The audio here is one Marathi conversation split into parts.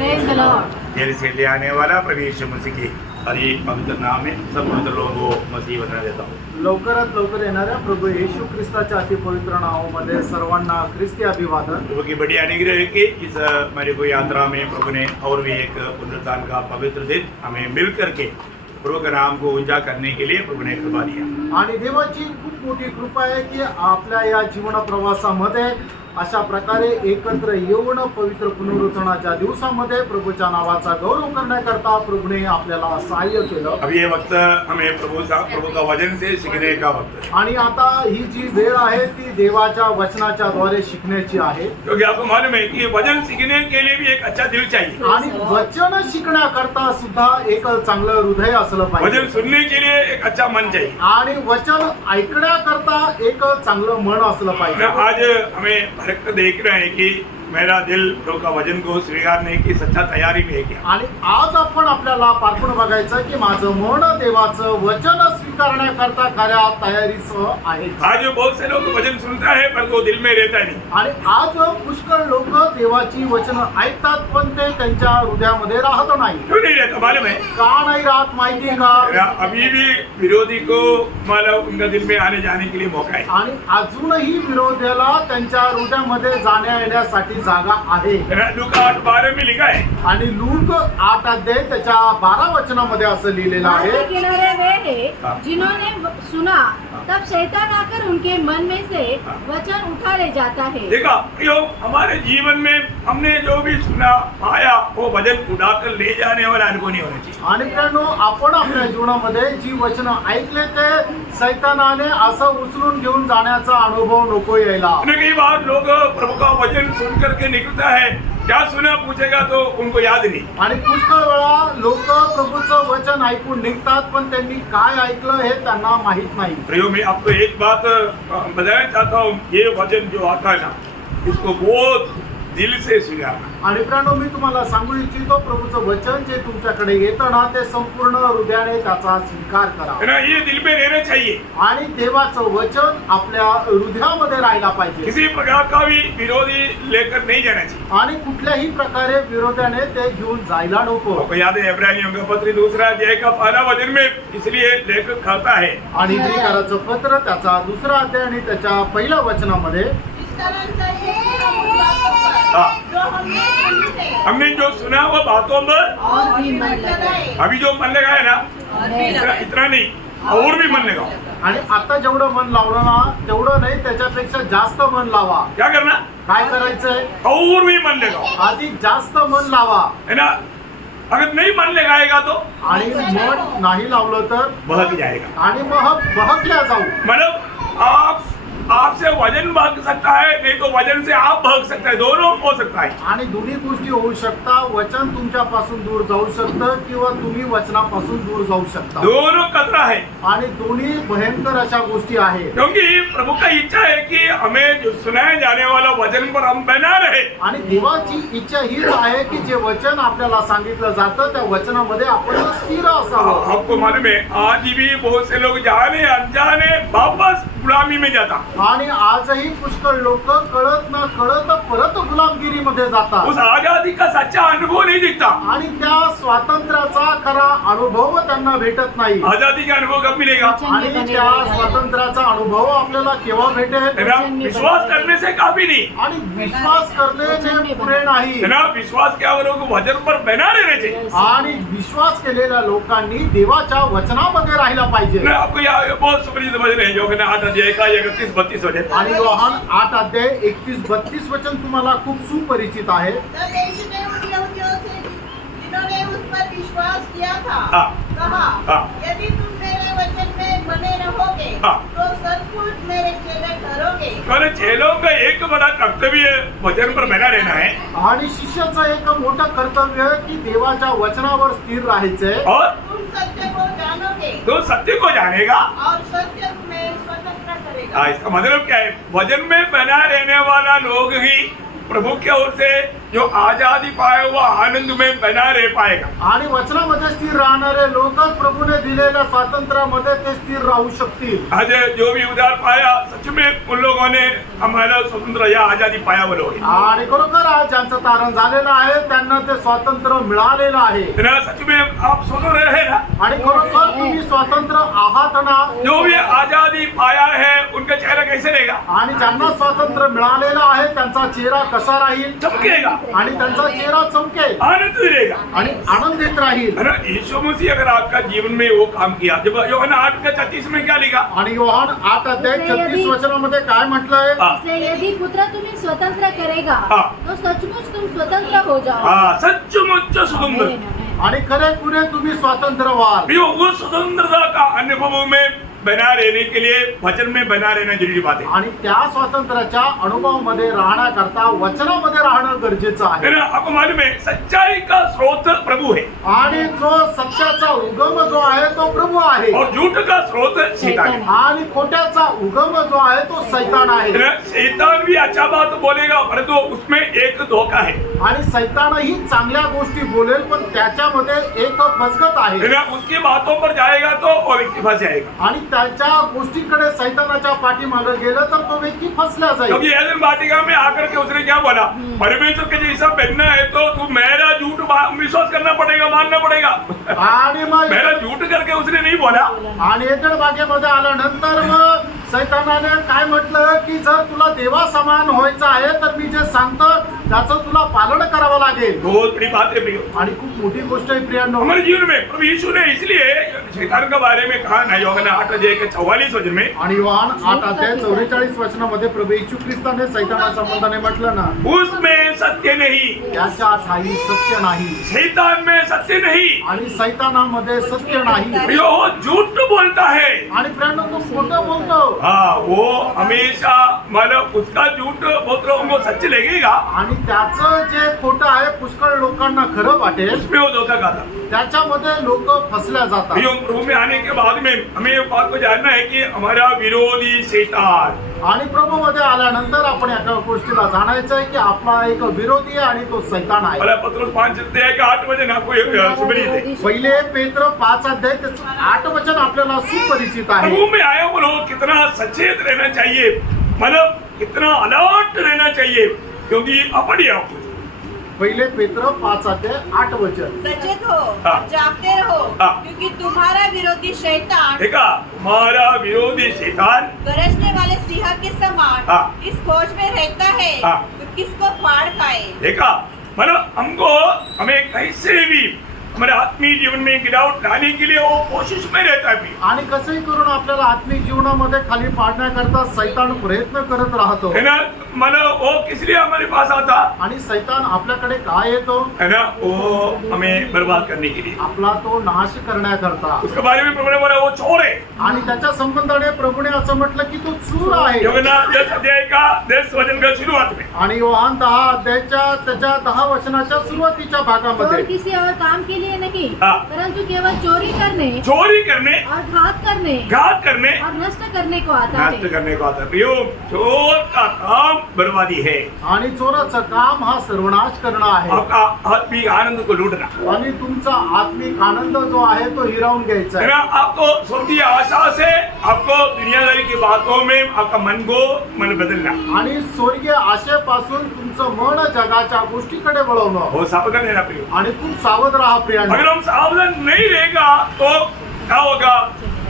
Praise the Lord. जेल से ले आने वाला प्रभु यीशु मसीह के हरि पवित्र नाम में सब पवित्र लोगों को मसीह वंदना देता हूँ। लवकरात लवकर येणाऱ्या प्रभू येशू ख्रिस्ताच्या अति पवित्र नावामध्ये सर्वांना ख्रिस्ती अभिवादन। प्रभु की बड़ी अनुग्रह है कि इस मेरी को यात्रा में प्रभु ने और भी एक पुनरुत्थान का पवित्र दिन हमें मिल करके प्रभु के नाम को ऊंचा करने के लिए प्रभु ने कृपा दिया। आणि देवाची खूप मोठी कृपा आहे की आपल्या या जीवन प्रवासामध्ये अशा प्रकारे एकत्र येऊन पवित्र पुनरुत्थानाच्या दिवसामध्ये प्रभूच्या नावाचा गौरव करण्याकरता प्रभूने आपल्याला सहाय्य केलं। अब ये वक्त हमें प्रभु का वचन से सीखने का वक्त है, आणि आता ही जी वेळ आहे ती देवाच्या वचनाच्या द्वारे शिकण्याची आहे। क्योंकि आपको मालूम है कि वचन सीखने के लिए भी एक अच्छा दिल चाहिए, आणि वचन शिकण्याकरता सुद्धा एक चांगलं हृदय असलं वचन पाहिजे, सुनने के लिए एक अच्छा मन चाहिए। आणि वचन ऐकण्याकरता एक चांगलं मन असलं पाहिजे। आज हमें फर्क देख रहे हैं कि मेरा दिल प्रभु का वचन को स्वीकारने की सच्चा तैयारी में है क्या। आणि आज आपण आपल्याला पारखून बघायचं की माझं मन देवाचं वचन स्वीकारण्याकरता खऱ्या तयारीसह आहे। आज बहुत से लोग वचन सुनता है पर वो दिल में रहता नहीं। आणि आज पुष्कळ लोक देवाची वचन ऐकतात पण ते त्यांच्या हृदयामध्ये राहत नाही। क्यों नहीं रहता मालूम है? का नाही राहत माहिती आहे का? अभी भी विरोधी को मतलब उनका दिल में आने जाने के लिए मौका है। आणि अजूनही विरोध्याला त्यांच्या हृदयामध्ये जाण्या येण्यासाठी जागा आहे। लूका 8:12 में लिखा है, आणि लूक 8 अध्याय त्याच्या 12 वचनामध्ये असं लिहिलेलं बात के आहे, किनारे वे हैं हाँ। जिन्होंने सुना, तब शैतान आकर उनके मन में से हाँ। वचन उठा ले जाता है। देखा प्रियो, हमारे जीवन में हमने जो भी सुना पाया वो वचन उठाकर ले जाने वाला अनुभव नहीं होना चाहिए। आणि मित्रांनो आपण आपल्या जीवनामध्ये जी वचन ऐकले ते सैतानाने असं उचलून घेऊन जाण्याचा अनुभव नको यायला। कई बार लोग प्रभु का वचन सुन करके निकलता है, क्या सुना पूछेगा तो उनको याद नहीं। आणि पुष्कळ वेळा लोक प्रभूचं वचन ऐकून निघतात पण त्यांनी काय ऐकलं हे त्यांना माहित नाही। प्रियो, मैं आपको एक बात बताना चाहता हूँ, ये वचन जो आता है ना, इसको बहुत दिल से स्वीकारना। आणि मित्रांनो मी तुम्हाला सांगू इच्छितो प्रभूचं वचन जे तुमच्याकडे येतं ना ते संपूर्ण हृदयाने त्याचा स्वीकार करा। है ना, ये दिल में रहना चाहिए। आणि देवाचं वचन आपल्या हृदयामध्ये राहायला पाहिजे। किसी प्रकार का भी विरोधी लेकर नहीं जाना चाहिए। आणि कुठल्याही प्रकारे विरोधाने ते घेऊन जायला नको। आपको याद है इब्रानियों का पत्र 2 अध्याय का पहला वचन में इसलिए लेखक कहता है, आणि इब्रियराचं पत्र त्याचा 2 अध्याय आणि त्याच्या पहिल्या वचनामध्ये हमने जो सुना वो बातों पर और भी मन लगाए। अभी जो मन लगाए ना इतना नहीं, और भी मन लगाओ। आणि आता जेवढं मन लावलं ना तेवढं नाही, त्याच्यापेक्षा जास्त मन लावा। क्या करना? काय करायचंय? और भी मन लगाओ, अधिक जास्त मन लावा। है ना। अगर नहीं मन लगाएगा तो आणि मन नाही लावलं तर बहक जाएगा। आणि मग बहकल्या जाऊ। मतलब आपसे वजन भाग सकता है, नहीं तो वजन से आप भाग सकता है, दोनों हो सकता है। आणि दोन्ही गोष्टी होऊ शकता। वचन तुमच्यापासून दूर जाऊ शकतं किंवा तुम्ही वचनापासून दूर जाऊ शकता। दोनों खतरा है, आणि दोन्ही भयंकर अशा गोष्टी आहेत। क्योंकि प्रभु का इच्छा है कि हमें जो सुनाए जाने वाला वचन पर हम बना रहे। आणि देवाची इच्छा हीच आहे की जे वचन आपल्याला सांगितलं जातं त्या वचनामध्ये आपण स्थिर असावं। आपको मालूम है आज भी बहुत से लोग जाने अनजाने वापस गुलामी में जाता। आणि आजही पुष्कळ लोक कळत न कळत परत गुलामगिरीमध्ये उस जातात। आजादी का सच्चा अनुभव नहीं दिखता। आणि त्या स्वातंत्र्याचा खरा अनुभव त्यांना भेटत नाही। आजादी का अनुभव कब मिलेगा? आणि त्या स्वातंत्र्याचा अनुभव आपल्याला केव्हा है भेटेल? ना। विश्वास करने से काफी नहीं, आणि विश्वास करणे पुरे नाही। है ना। विश्वास क्या लोग वचन पर बना रहने चाहिए। आणि विश्वास केलेल्या लोकांनी देवाच्या वचनामध्ये राहिला पाहिजे। मैं आपको यहाँ बहुत सुपरिचित वचन है, योहान 8 अध्याय का 31-32 वचन। आणि योहान 8 अध्याय 31-32 वचन तुम्हाला खूप सुपरिचित आहे। तब यीशु ने उन यहूदियों से जिन्होंने उस पर विश्वास किया था हाँ। कहा, हाँ। यदि तुम मेरे वचन में बने रहोगे हाँ। तो सचमुच मेरे चेले ठहरोगे। मैंने चेलों का एक बड़ा कर्तव्य वचन पर बना रहना है, आणि शिष्याचं एक मोठं कर्तव्य आहे की देवाच्या वचनावर स्थिर राहायचंय। और तुम सत्य को जानोगे तो सत्य को जानेगा। और सत्य तुम्हें स्वतंत्र करेगा। हाँ, इसका मतलब क्या है? वचन में बना रहने वाला लोग ही प्रभु की ओर से जो आजादी पाए हुआ आनंद में बना रह पाएगा। आणि वचनामध्ये स्थिर राहणारे लोकच प्रभूने दिलेल्या स्वातंत्र्यामध्ये ते स्थिर राहू शकतील। आज जो भी उद्धार पाया, सच में उन लोगों ने हमारा स्वतंत्र या आजादी पाया वो लोग। आणि खरोखर आज ज्यांचं तारण झालेलं आहे त्यांना ते स्वातंत्र्य मिळालेलं आहे है ना, सच में आप स्वतंत्र है ना। आणि खरोखर तुम्ही स्वतंत्र आहात ना. जो भी आजादी पाया है उनका चेहरा कैसे रहेगा, आणि ज्यांना स्वातंत्र्य मिळालेलं आहे त्यांचा चेहरा कसा राहील, चमकेगा, आणि त्यांचा चेहरा चमकेल आनंद रहेगा, आणि आनंदित राहील. है ना। यीशु मसीह अगर आपका जीवन में वो काम किया, जब यूहन्ना 8:36 में क्या लिखा, आणि योहान 8:36 वचनामध्ये काय म्हटलंय, हाँ, इसलिए यदि पुत्र तुम्हें स्वतंत्र करेगा हाँ। तो सचमुच तुम स्वतंत्र हो जाओ. हाँ, सचमुच स्वतंत्र। आमेन, आमेन. आणि खरे पुरे तुम्ही स्वतंत्र व्हाल. प्रियो, वो स्वतंत्रता का अनुभव में बना रहने के लिए वचन में बना रहना जरूरी बात है, आणि त्या स्वातंत्र्याच्या अनुभवामध्ये राहण्याकरता वचनामध्ये राहणं गरजेचं है आहे. ना। आपको मालूम है सच्चाई का स्रोत प्रभु है आणि जो सत्याचा उगम जो आहे तो प्रभू आहे, और झूठ का स्रोत शैतान है, आणि खोट्याचा उगम जो आहे तो सैतान आहे. है ना। शैतान भी अच्छा बात बोलेगा परंतु उसमें एक धोखा है, आणि सैतानही चांगल्या गोष्टी बोलेल पण त्याच्यामध्ये एक फसगत है आहे. ना। उसकी बातों पर जाएगा तो वो व्यक्ति फंस जाएगा, आणि त्याच्या गोष्टीकडे सैतानाच्या पाठीमागे गेलं तर तो व्यक्ती फसला जाईल. क्योंकि एदन वाटिका में आकर के उसने क्या बोला, परमेश्वर के जैसा बनना है तो तू मेरा झूठ विश्वास करना पड़ेगा, मानना पड़ेगा। आणि मग मेरा झूठ करके उसने नहीं बोला, आणि एदन बागेमध्ये आल्यानंतर मग सैतानाने काय म्हटलं की जर तुला देवा समान व्हायचं आहे तर मी जे सांगतो त्याचं तुला पालन करावं लागेल. बहुत बड़ी बात है प्रियो। आणि खूप मोठी गोष्ट आहे प्रियांनो. हमारे जीवन में प्रभु यीशु ने इसलिए शैतान के बारे में कहा ना, यूहन्ना 8:44 वचन में, आणि योहान 8:44 वचनामध्ये प्रभू येशू ख्रिस्ताने सैताना संबंधाने म्हटलं ना, उसमें सत्य नहीं, त्याच्या ठाई सत्य नाही शैतान में सत्य नहीं, आणि सैतानामध्ये सत्य नाही. प्रियो वो झूठ बोलता है। आणि प्रियांनो तो खोटं बोलतो. हाँ, वो हमेशा मतलब उसका झूठ बहुत लोगों को सच लगेगा, आणि त्याचं जे खोटं आहे पुष्कळ लोकांना खरं वाटेल, उसमें वो धोखा खाता। त्याच्यामध्ये लोक फसल्या जातात. प्रियो, प्रभु में आने के बाद में हमें ये बात को जानना है कि हमारा विरोधी शैतान, आणि प्रभूमध्ये आल्यानंतर आपण एका गोष्टीला जाणायचं आहे की आपला एक विरोधी आहे आणि तो सैतान आहे. पहला पत्रस 5:8 वचन आपको सुपरिचित है। पहिले पेत्र 5:8 त्याचं 8 वचन आपल्याला सुपरिचित आहे. प्रभु में आए वो लोग कितना सचेत रहना चाहिए, मतलब कितना अलर्ट रहना चाहिए, क्योंकि अपनी आपको पहिले पेत्र 5:8 वचन. सचेत हो हाँ। और जागते रहो, हाँ। क्योंकि तुम्हारा विरोधी शैतान देखा, हमारा विरोधी शैतान गरजने वाले सिंह के समान हाँ। इस खोज में रहता है हाँ। तो किसको फाड़ खाए. देखा, मतलब हमें कैसे भी हमारे आत्मीय जीवन में गिरावट लाने के लिए वो कोशिश में रहता भी, आणि कसंही करून आपल्याला आत्मिक जीवनामध्ये खाली पाडण्याकरता सैतान प्रयत्न करत राहतो. है ना। मतलब वो किस लिए हमारे पास आता, आणि सैतान आपल्याकडे काय येतो, है ना, वो हमें बर्बाद करने के लिए। आपला तो नाश करण्याकरता. उसके बारे में प्रभु ने बोला वो चोर है। आणि त्याच्या संबंधाने प्रभूने असं म्हटलं की तो चूर आहे. यूहन्ना 10 अध्याय का 10 वचन का शुरुआत में, आणि योहान 10 अध्यायाच्या त्याच्या 10 वचनाच्या सुरुवातीच्या भागामध्ये और किसी और काम के लिए नहीं हाँ। परंतु केवल चोरी करने चोरी करने, और घात करने घात करने, और नष्ट करने को आता नष्ट है. करने को आता है। प्रियो, चोर का काम बर्बादी है, आणि चोराचं काम हा सर्वनाश करणं आहे. आपका आत्मिक आनंद को लूटना, आणि तुमचा आत्मिक आनंद जो आहे तो हिरावून घ्यायचा है आहे. ना। आपको स्वर्गीय आशा से आपको दुनियादारी की बातों में आपका मन बदलना, आणि स्वर्गीय आशेपासून तुमचं मन जगाच्या गोष्टीकडे वळवणं. वो सावधान रहना प्रियो। आणि खूप सावध राहा प्रियांनो. अगर हम सावधान नहीं रहेगा तो क्या होगा,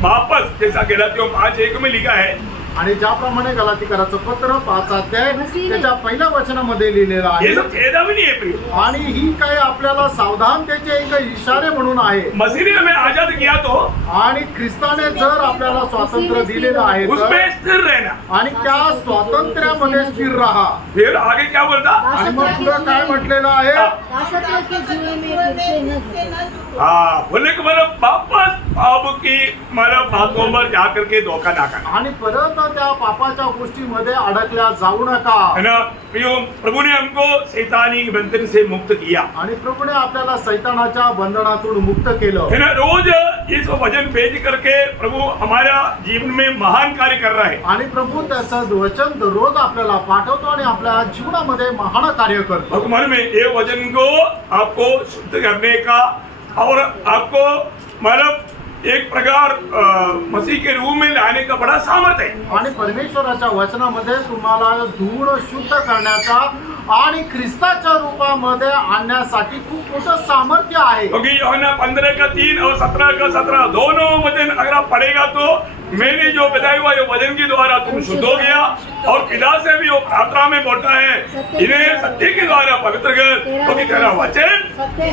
वापस जैसा गलातियों 5:1 में लिखा है, आणि ज्याप्रमाणे गलातीकराचं पत्र 5 अध्याय त्याच्या पहिल्या वचनामध्ये लिहिलेलं ये आहे. सब चेतावनी है प्रियो। आणि ही काय आपल्याला सावधानतेचे एक इशारे म्हणून आहे. मसीह ने हमें आजाद किया तो आणि ख्रिस्ताने जर आपल्याला स्वातंत्र्य दिलेलं आहे तर उसमें स्थिर रहना। आणि त्या स्वातंत्र्यामध्ये स्थिर राहा. फिर आगे क्या बोलता, आणि मग पुढं काय म्हटलेलं आहे, दासत्व के जुए में फिर से न झुको. हाँ, बोलने का मतलब वापस पाप की मतलब बातों पर जाकर के धोखा ना करना, आणि परत त्या पापाच्या गोष्टीमध्ये अडकल्या जाऊ नका. है ना। प्रियो, प्रभु ने हमको शैतानी बंधन से मुक्त किया, आणि प्रभूने आपल्याला सैतानाच्या बंधनातून मुक्त केलं. है ना। रोज इस वचन भेज करके प्रभु हमारा जीवन में महान कार्य कर रहा है। आणि प्रभू त्याचं वचन दररोज आपल्याला पाठवतो आणि आपल्या जीवनामध्ये महान कार्य करतो. आपको मालूम है ये वचन को आपको शुद्ध करने का और आपको मतलब एक प्रकार मसीह के रूप में लाने का बड़ा सामर्थ्य है। आणि परमेश्वराच्या वचनामध्ये तुम्हाला धूळ शुद्ध करण्याचा आणि ख्रिस्ताच्या रूपामध्ये आणण्यासाठी खूप मोठं सामर्थ्य आहे. क्योंकि यूहन्ना 15:3 और 17:17 दोनों वचन अगर आप पढ़ेगा तो मैंने जो बताया हुआ ये वचन के द्वारा तुम शुद्ध हो गया और पिता से भी वो प्रार्थना में बोलता है इन्हें सत्य के द्वारा पवित्र कर क्योंकि तेरा वचन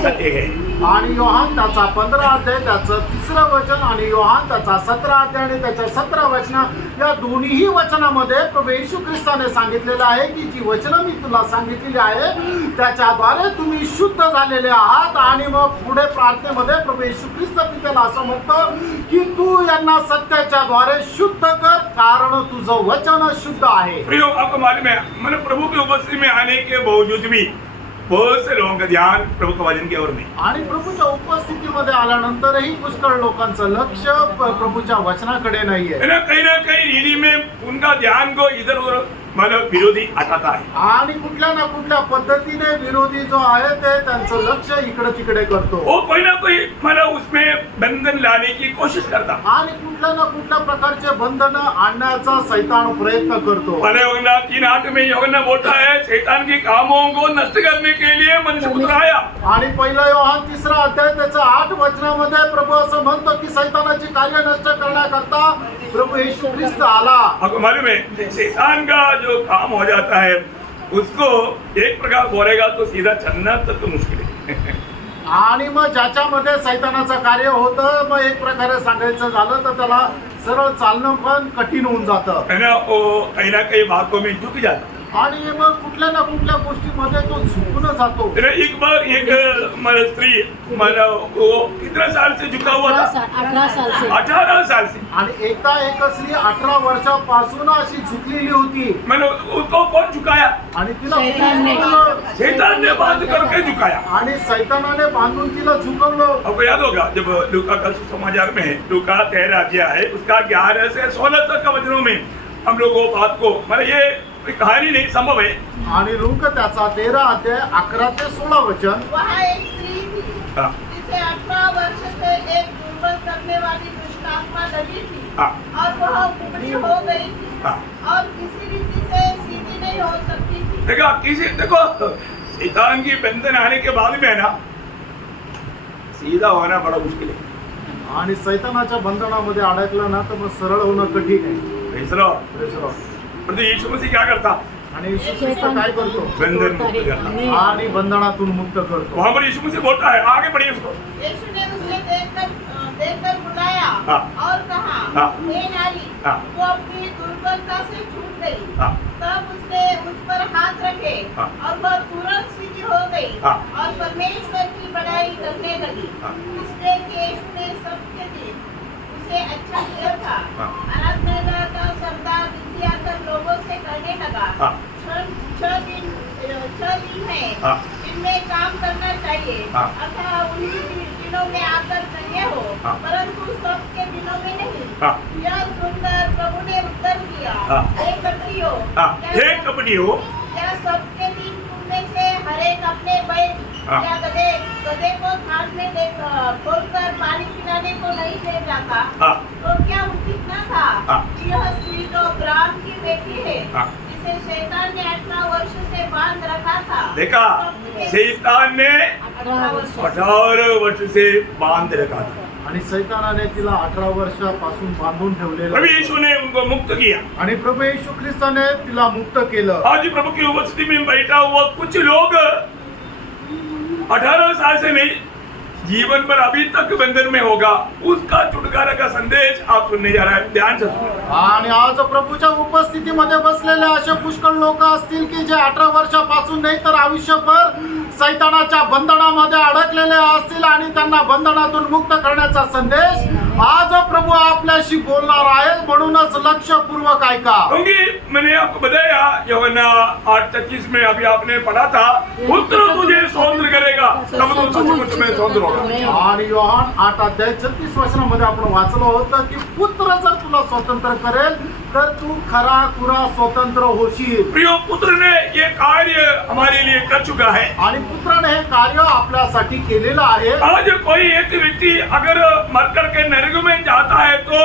सत्य है. आणि योहान त्याचा 15 अध्याय त्याचं 3रं वचन आणि योहान त्याचा 17 अध्याय आणि त्याच्या 17 वचन या दोन्हीही वचनामध्ये प्रभू येशू ख्रिस्ताने सांगितलेलं आहे की जी वचनं मी तुला सांगितलेली आहे त्याच्याद्वारे तुम्ही शुद्ध झालेले आहात. आणि मग पुढे प्रार्थनेमध्ये प्रभू येशू ख्रिस्त पित्याला असं म्हणतो की तू यांना सत्याच्या द्वारे शुद्ध कर कारण तुझं वचन शुद्ध आहे. प्रियो आपको मालूम है मैंने प्रभु की उपस्थिति में आने के बावजूद भी बहुत से लोगों का ध्यान प्रभु के वचन की ओर नहीं. आणि प्रभूच्या उपस्थितीमध्ये आल्यानंतरही पुष्कळ लोकांचं लक्ष प्रभूच्या वचनाकडे नाहीये. है ना कहीं रीति में उनका ध्यान को इधर उधर मतलब विरोधी हटाता है. आणि कुठल्या ना कुठल्या पद्धतीने विरोधी जो आहे ते त्यांचं लक्ष इकडे तिकडे करतो. वो कोई ना कोई मतलब उसमें बंधन लाने की कोशिश करता. आणि कुठल्या ना कुठल्या प्रकारचे बंधन आणण्याचा शैतान प्रयत्न करतो. पहले यूहन्ना 3:8 में यूहन्ना बोलता है शैतान के कामों को नष्ट करने के लिए मनुष्य पुत्र आया. आणि पहिला योहान 3रा अध्याय त्याचं 8 वचनामध्ये प्रभू असं म्हणतो की शैतानाची कार्य नष्ट करण्याकरता प्रभू येशू ख्रिस्त आला. आपको मालूम है शैतान का जो काम हो जाता है उसको एक प्रकार बोलेगा तो सीधा चलना तक तो मुश्किल है. आणि मग ज्याच्यामध्ये शैतानाचं कार्य होतं मग एक प्रकारे सांगायचं झालं तर त्याला सरळ चालणं पण कठीण होऊन जातं. है ना वो कहीं ना कहीं बातों में झुक जाता. आणि मग कुठल्या ना कुठल्या गोष्टीमध्ये तो झुकून जातो. एक बार एक मतलब स्त्री मतलब वो कितना साल से झुका हुआ था 18 साल से 18 साल से. आणि एकदा एक स्त्री 18 वर्षापासून अशी झुकलेली होती. मैंने उसको कौन झुकाया? आणि तिला शैतान ने बांध करके झुकाया. आणि शैतानाने बांधून तिला झुकवलं. आपको याद होगा जब लूका का समाचार में लूका 13 अध्याय है उसका 11 से 16 तक का वचनों में हम लोग वो बात को मतलब ये कहानी नहीं संभव है. आणि लूक त्याचा 13 अध्याय 11 ते 16 वचन. वहाँ एक स्त्री थी हाँ. जिसे 18 वर्ष से एक दुर्बल करने वाली दुष्ट आत्मा लगी थी. हाँ. और वह कुबड़ी हो गई थी. हाँ. और किसी रीति से सीधी नहीं हो सकती थी. देखो शैतान की बंधन आने के बाद में है ना सीधा होना बड़ा मुश्किल है. आणि शैतानाच्या बंधनामध्ये अडकलं ना तर मग सरळ होणं कठीण आहे. इसरो परंतु यीशु मसीह क्या करता? आणि येशू ख्रिस्त काय करतो? बंधन मुक्त करता. आणि बंधनातून मुक्त करतो. वहां पर यीशु मसीह बोलता है आगे बढ़िए उसको. यीशु ने उसे देखकर बुलाया हाँ. और कहा हाँ. हे नारी हाँ. वो अपनी दुर्बलता से छूट गई. हाँ. तब उसने उस पर हाथ रखे हाँ. और वह तुरंत सीधी हो गई. हाँ. और परमेश्वर की बड़ाई करने लगी. हाँ. इसलिए कि यीशु ने सबके दिन उसे अच्छा किया था. हाँ. आराधनालय का सरदार ऋषि आकर लोगों से कहने लगा हाँ. 6 दिन है हाँ. इनमें काम करना चाहिए. हाँ. अतः उन्हीं दिनों में आकर धन्य हो. हाँ. परंतु सबके दिनों में नहीं. हाँ. यह सुनकर प्रभु ने उत्तर दिया हाँ. हे कपटियों, हाँ. क्या हे कपटियों, क्या सबके दिन तुम में से हर एक अपने बैल हाँ. या गधे को थाल में खोलकर पानी पिलाने को नहीं ले जाता? हाँ. तो क्या उचित न था हाँ. कि यह स्त्री जो अब्राहम की बेटी है हाँ. जिसे शैतान ने 18 वर्ष से बांध रखा था? देखा शैतान ने 18 वर्ष से बांध रखा था. आणि शैतानाने तिला 18 वर्षापासून बांधून ठेवलेलं. प्रभु यीशु ने उनको मुक्त किया. आणि प्रभू येशू ख्रिस्ताने तिला मुक्त केलं. आज प्रभु की उपस्थिति में बैठा हुआ कुछ लोग 18 साल से नहीं जीवन पर अभी तक बंधन में होगा उसका छुटकारा का संदेश आप सुनने जा रहे हैं. ध्यान से सुनो. आणि आज प्रभूच्या उपस्थितीमध्ये बसलेले असे पुष्कळ लोक असतील की जे 18 वर्षापासून नाही तर आयुष्यभर शैतानाच्या बंधनामध्ये अडकलेले असतील आणि त्यांना बंधनातून मुक्त करण्याचा संदेश आज प्रभु आपल्याशी बोलणार आहे. म्हणूनच लक्षपूर्वक ऐका. क्योंकि मैंने आपको बताया यूहन्ना 8:33 में अभी आपने पढ़ा था पुत्र तुझे स्वतंत्र करेगा तब तू सचमुच में स्वतंत्र होगा. आणि योहान 8 अध्याय 36 वचनामध्ये आपण वाचलं होतं की पुत्र जर तुला स्वतंत्र करेल तर तू खरा खुरा स्वतंत्र होशील. प्रिय पुत्र ने ये कार्य हमारे लिए कर चुका है. आणि पुत्राने हे कार्य आपल्यासाठी केलेलं आहे. आज कोई एक व्यक्ति अगर मर करके नरक में जाता है तो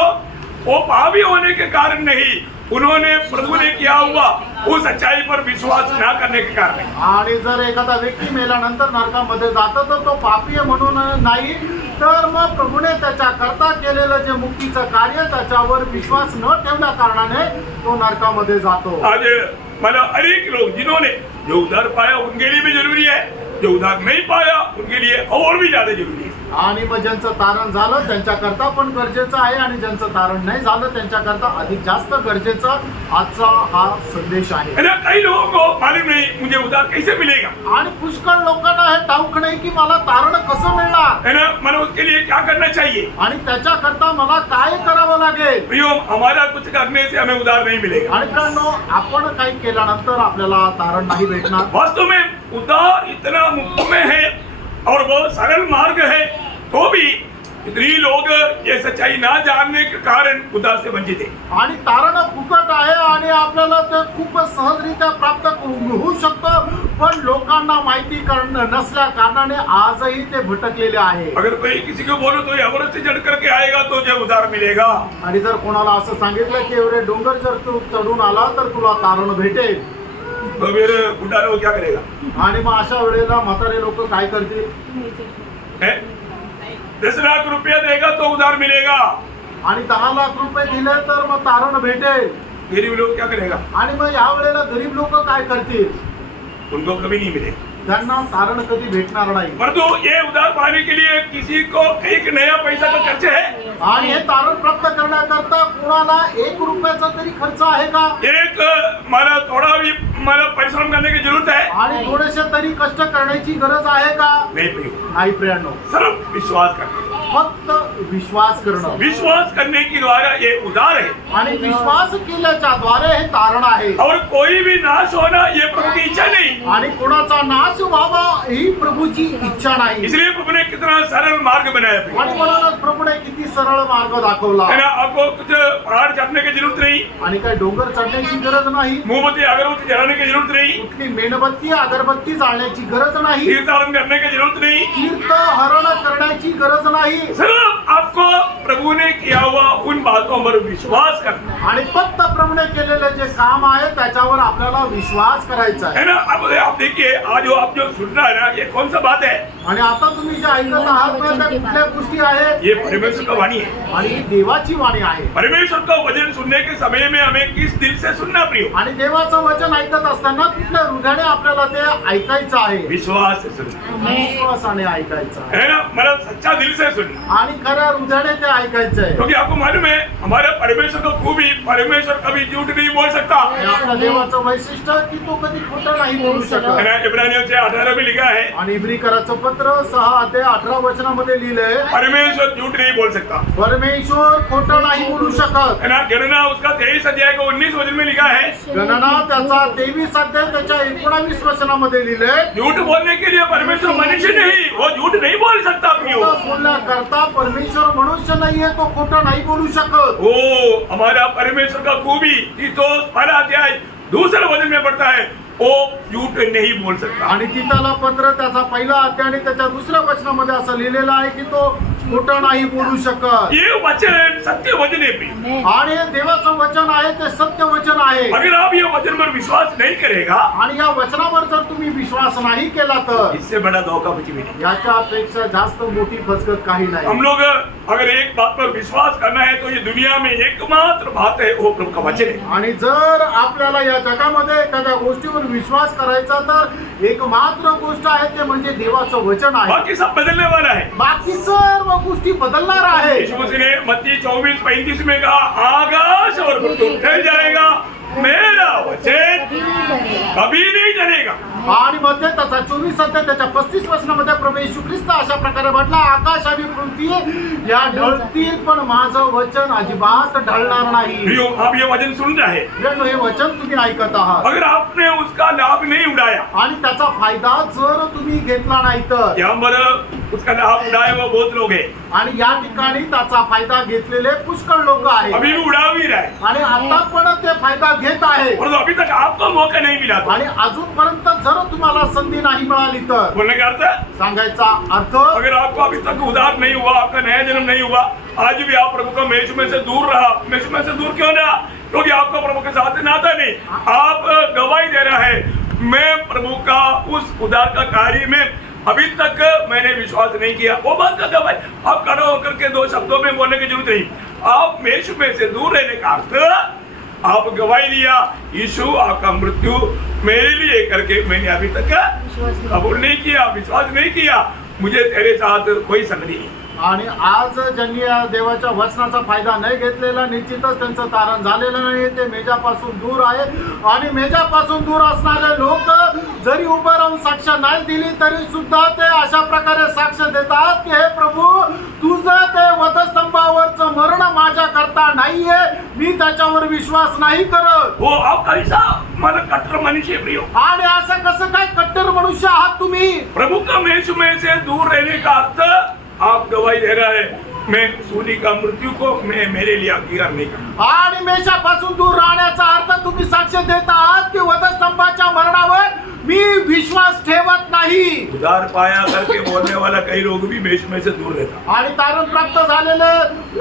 वो पापी होने के कारण नहीं उन्होंने प्रभु ने किया हुआ उस सच्चाई पर विश्वास न करने के कारण है। आणि जर एखादा व्यक्ती मेल्यानंतर नरकामध्ये जातो तर तो पापी आहे म्हणून नाही, तर मग प्रभूने त्याच्या करता केलेलं जे मुक्तीचं कार्य त्याच्यावर विश्वास न ठेवल्या कारणाने तो नरकामध्ये जातो। आज मतलब अनेक लोग जिन्होंने जो उधार पाया उनके लिए भी जरूरी है, जो उधार नहीं पाया उनके लिए और भी ज्यादा जरूरी है। आणि मग ज्यांचं तारण झालं त्यांच्याकरता पण गरजेचं आहे आणि ज्यांचं तारण नाही झालं त्यांच्याकरता अधिक जास्त गरजेचा आजचा हा संदेश आहे। है ना, कई लोगों को मालूम नहीं मुझे उधार कैसे मिलेगा, आणि पुष्कळ लोकांना हे ठाऊक नाही की मला तारण कसं मिळणार है ना, मतलब उसके लिए क्या करना चाहिए। आणि त्याच्याकरता मला काय करावं लागेल। प्रियो, हमारा कुछ करने से हमें उधार नहीं मिलेगा। आणि मित्रांनो, आपण काही केल्यानंतर आपल्याला तारण नाही भेटणार। वास्तव में उधार इतना मुफ्त में है और बहुत सरल मार्ग है, तो भी इतनी लोग ये सच्चाई ना जानने के कारण उधार से वंचित है। आणि तारण फुकट आहे आणि आपल्याला ते खूप सहजरित्या प्राप्त होऊ शकतं, पण लोकांना माहिती नसल्या कारणाने आजही ते भटकलेले आहे। अगर कोई किसी को बोलो तो एवरेस्ट से चढ़ करके आएगा तो जो उधार मिलेगा। आणि जर कोणाला असं सांगितलं की एवढे डोंगर जर तू चढून आला तर तुला तारण भेटेल, तो फिर बुढ़ा लोग क्या करेगा? आणि मग अशा वेळेला म्हातारे लोक काय करतील? है? 10 लाख रुपया देगा तो उधार मिलेगा। आणि 10 लाख रुपये दिले तर मग तारण भेटेल। गरीब लोग क्या करेगा? आणि मग या वेळेला गरीब लोक काय करतील? उनको कभी नहीं मिलेगा। त्यांना तारण कधी भेटणार नाही। परंतु ये उधार पाने के लिए किसी को एक नया पैसा का खर्च है। आणि हे तारण प्राप्त करण्याकरता कोणाला 1 रुपयाचा तरी खर्च आहे का? एक मला थोड़ा भी मला परिश्रम करने की जरूरत है। आणि थोडेसे तरी कष्ट करण्याची गरज आहे का? नहीं प्रियो, नाही प्रियांनो, सिर्फ विश्वास करना। फक्त विश्वास करणं। विश्वास करने के द्वारा ये उधार है आणि विश्वास केल्याच्या द्वारे हे तारण आहे। और कोई भी नाश होना ये प्रभु की इच्छा नहीं। आणि कोणाचा नाश व्हावा ही प्रभूची इच्छा नाही। इसलिए प्रभु ने कितना सरल मार्ग बनाया प्रियो। आणि म्हणूनच प्रभूने किती सरळ मार्ग दाखवला। है ना, आपको कुछ पहाड़ चढ़ने की जरूरत नहीं, आणि काही डोंगर चढण्याची गरज नाही, मोमबत्ती अगरबत्ती जलाने की जरूरत नहीं, कुठली मेणबत्ती अगरबत्ती जाळण्याची गरज नाही, तीर्थाटन करने की जरूरत नहीं। तीर्थ हरण करण्याची गरज नाही। सिर्फ आपको प्रभु ने किया हुआ उन बातों पर विश्वास करना आणि फक्त प्रभूने केलेले जे काम आहे त्याच्यावर आपल्याला विश्वास करायचा आहे। है ना। अब आप देखिए, आज आप जो सुन रहा है ना, ये कौन सा बात है? आणि आता तुम्ही जे ऐकत आहात ना त्या कुठल्या गोष्टी आहेत? ये परमेश्वर का वाणी है। आणि ही देवाची वाणी आहे। परमेश्वर का वचन सुनने के समय में हमें किस दिल से सुनना प्रियो? आणि देवाचं वचन ऐकत असताना कुठल्या हृदयाने आपल्याला ते ऐकायचं आहे? विश्वास से सुनना, विश्वासाने ऐकायचं आहे है ना, मतलब सच्चा दिल से सुनना। आणि खऱ्या हृदयाने ते ऐकायचं आहे। क्योंकि आपको मालूम है हमारे परमेश्वर को खूबी, परमेश्वर कभी झूठ नहीं बोल सकता। आणि आपल्या देवाचं वैशिष्ट्य की तो कधी खोटं नाही बोलू है शकत। ना, इब्रानियों से 18 में लिखा है, आणि इब्रिकराचं पत्र 6:18 वचनामध्ये लिहिलंय, परमेश्वर झूठ नहीं बोल सकता। परमेश्वर खोटं नाही बोलू शकत। है ना, गणना उसका 23 अध्याय को 19 वचन में लिखा है, गणना त्याचा 23 अध्याय त्याच्या 19 वचनामध्ये लिहिलंय, झूठ बोलने के लिए परमेश्वर मनुष्य नहीं, वो झूठ नहीं बोल सकता प्रियो। खोटं बोलण्याकरता परमेश्वर मनुष्य नाहीये, तो खोटं नाही बोलू शकत। वो हमारा परमेश्वर का खूबी तीतोस 12 अध्याय दूसरे वचन में पढ़ता है, वो झूठ नहीं बोल सकता। आणि तिथला पत्र त्याचा पहिला अध्याय आणि त्याच्या दुसऱ्या वचनामध्ये असं लिहिलेलं आहे की तो खोटं नाही बोलू शकत। ये वचन सत्य वचन है प्रिय। आणि देवाचं वचन आहे ते सत्य वचन आहे। अगर आप ये वचन पर विश्वास नहीं करेगा, आणि या वचनावर जर तुम्ही विश्वास नाही केला तर इससे बड़ा धोखा कुछ भी नहीं। याच्यापेक्षा जास्त मोठी फसगत काही नाही। हम लोग अगर एक बात पर विश्वास करना है तो ये दुनिया में एकमात्र बात है, वो प्रभु का वचन है। आणि जर आपल्याला या जगामध्ये एखाद्या गोष्टीवर विश्वास करायचा तर एकमात्र गोष्ट आहे ते म्हणजे देवाचं वचन आहे। बाकी सब बदलने वाला है। बाकी सर्व गोष्टी बदलणार आहे। यीशु मसीह ने मत्ती 24:35 में कहा, आकाश और पृथ्वी टल जाएगा, मेरा वचन कभी नहीं टलेगा। आणि मध्ये त्याचा 24 अध्याय त्याच्या 35 वचनामध्ये प्रभू येशू ख्रिस्त अशा प्रकारे म्हटला, आकाश आणि पृथ्वी या ढळतील पण माझं वचन अजिबात ढळणार नाही। प्रियो, आप ये वचन सुन रहे हैं, मित्रांनो, हे वचन तुम्ही ऐकत आहात। अगर आपने उसका लाभ नहीं उठाया, आणि त्याचा फायदा जर तुम्ही घेतला नाही तर, यहाँ पर उसका लाभ उठाए वो बहुत लोग हैं, आणि या ठिकाणी त्याचा फायदा घेतलेले पुष्कळ लोक आहेत अभी भी उड़ा भी रहा है, आणि आता पण ते फायदा घेत आहे। और अभी तक आपको मौका नहीं मिला था। आणि अजूनपर्यंत जर तुम्हाला संधी नाही मिळाली तर, बोलने का अर्थ है, सांगायचा अर्थ, अगर आपको अभी तक उद्धार नहीं हुआ, आपका नया जन्म नहीं हुआ, आज भी आप प्रभु का मेष में से दूर रहा। मेष में से दूर क्यों रहा? क्योंकि आपका प्रभु के साथ नाता नहीं। आप गवाही दे रहा है, मैं प्रभु का उस उद्धार का कार्य में अभी तक मैंने विश्वास नहीं किया। वो बात का गवाही आप खड़ा होकर के 2 शब्दों में बोलने की जरूरत नहीं। आप यीशु में से दूर रहने का अर्थ आप गवाही दिया, यीशु आपका मृत्यु मेरे लिए करके मैंने अभी तक कबूल नहीं किया, विश्वास नाही किया, मुझे तेरे साथ कोई संग नहीं। आणि आज ज्यांनी या देवाच्या वचनाचा फायदा नाही घेतलेला, निश्चितच त्यांचं तारण झालेलं नाही, ते मेजापासून दूर आहे। आणि मेजापासून दूर असणारे लोक जरी उभं राहून साक्ष नाही दिली तरी सुद्धा ते अशा प्रकारे साक्ष देतात की हे प्रभू, तुझं ते वधस्तंभावरचं मरण माझ्या करता नाहीये, मी त्याच्यावर विश्वास नाही करत। हो, आप कैसा मन कट्टर मनुष्य प्रिय। आणि असं कसं काय कट्टर मनुष्य आहात तुम्ही? प्रभु का यीशु में से दूर रहने का अर्थ आप गवाही दे रहा है, मैं सूली का मृत्यु को मैं मेरे लिए अंगीकार नहीं करता। आणि मेषापासून दूर राहण्याचा अर्थ तुम्ही साक्ष देत आहात की वधस्तंभाच्या मरणावर मी विश्वास ठेवत नाही। उद्धार पाया करके बोलने वाला कई लोग भी यीशु में से दूर रहता। आणि तारण प्राप्त झालेले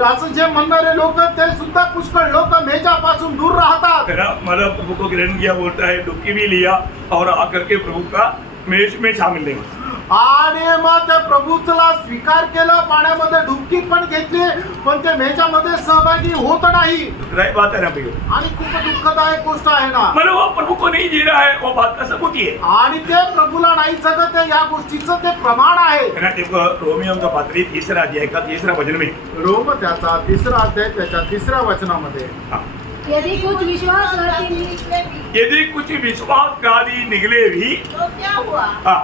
असं जे म्हणणारे लोक ते सुद्धा पुष्कळ लोक मेजापासून दूर राहतात। मला प्रभु को ग्रहण किया बोलता है, डुबकी भी लिया और आकर के प्रभु का यीशु में शामिल नहीं हुआ। आणि मग ते प्रभूला स्वीकार केलं, पाण्यामध्ये डुबकी पण घेतली, पण ते मेजामध्ये सहभागी होत नाही। दुखदायक बात है ना भैया, आणि खूप दुःखदायक गोष्ट आहे ना। मतलब वो प्रभु को नहीं जी रहा है, वो बात का सबूत ही है। आणि ते प्रभूला नाही जगत आहे, या गोष्टीचं ते प्रमाण आहे। है ना, देखो रोमियो का पत्री 3 अध्याय का 3 वचन में, रोम त्याचा 3 अध्याय त्याच्या 3 वचनामध्ये, हाँ, यदि कुछ विश्वासघाती यदि कुछ विश्वासघाती निकले भी तो क्या हुआ? हाँ,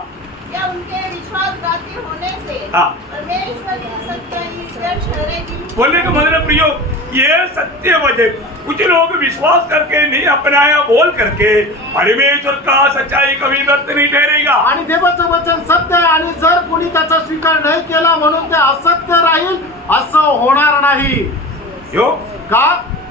क्या उनके विश्वासघाती होने से हाँ। परमेश्वर की सच्चाई व्यर्थ ठहरेगी? बोलने का मतलब प्रियो, ये सत्य वचन कुछ लोग विश्वास करके नहीं अपनाया बोल करके परमेश्वर का सच्चाई कभी व्यर्थ नहीं ठहरेगा। आणि देवाचं वचन सत्य आहे आणि जर कोणी त्याचा स्वीकार नाही केला म्हणून ते असत्य राहील असं होणार नाही। क्यों? का?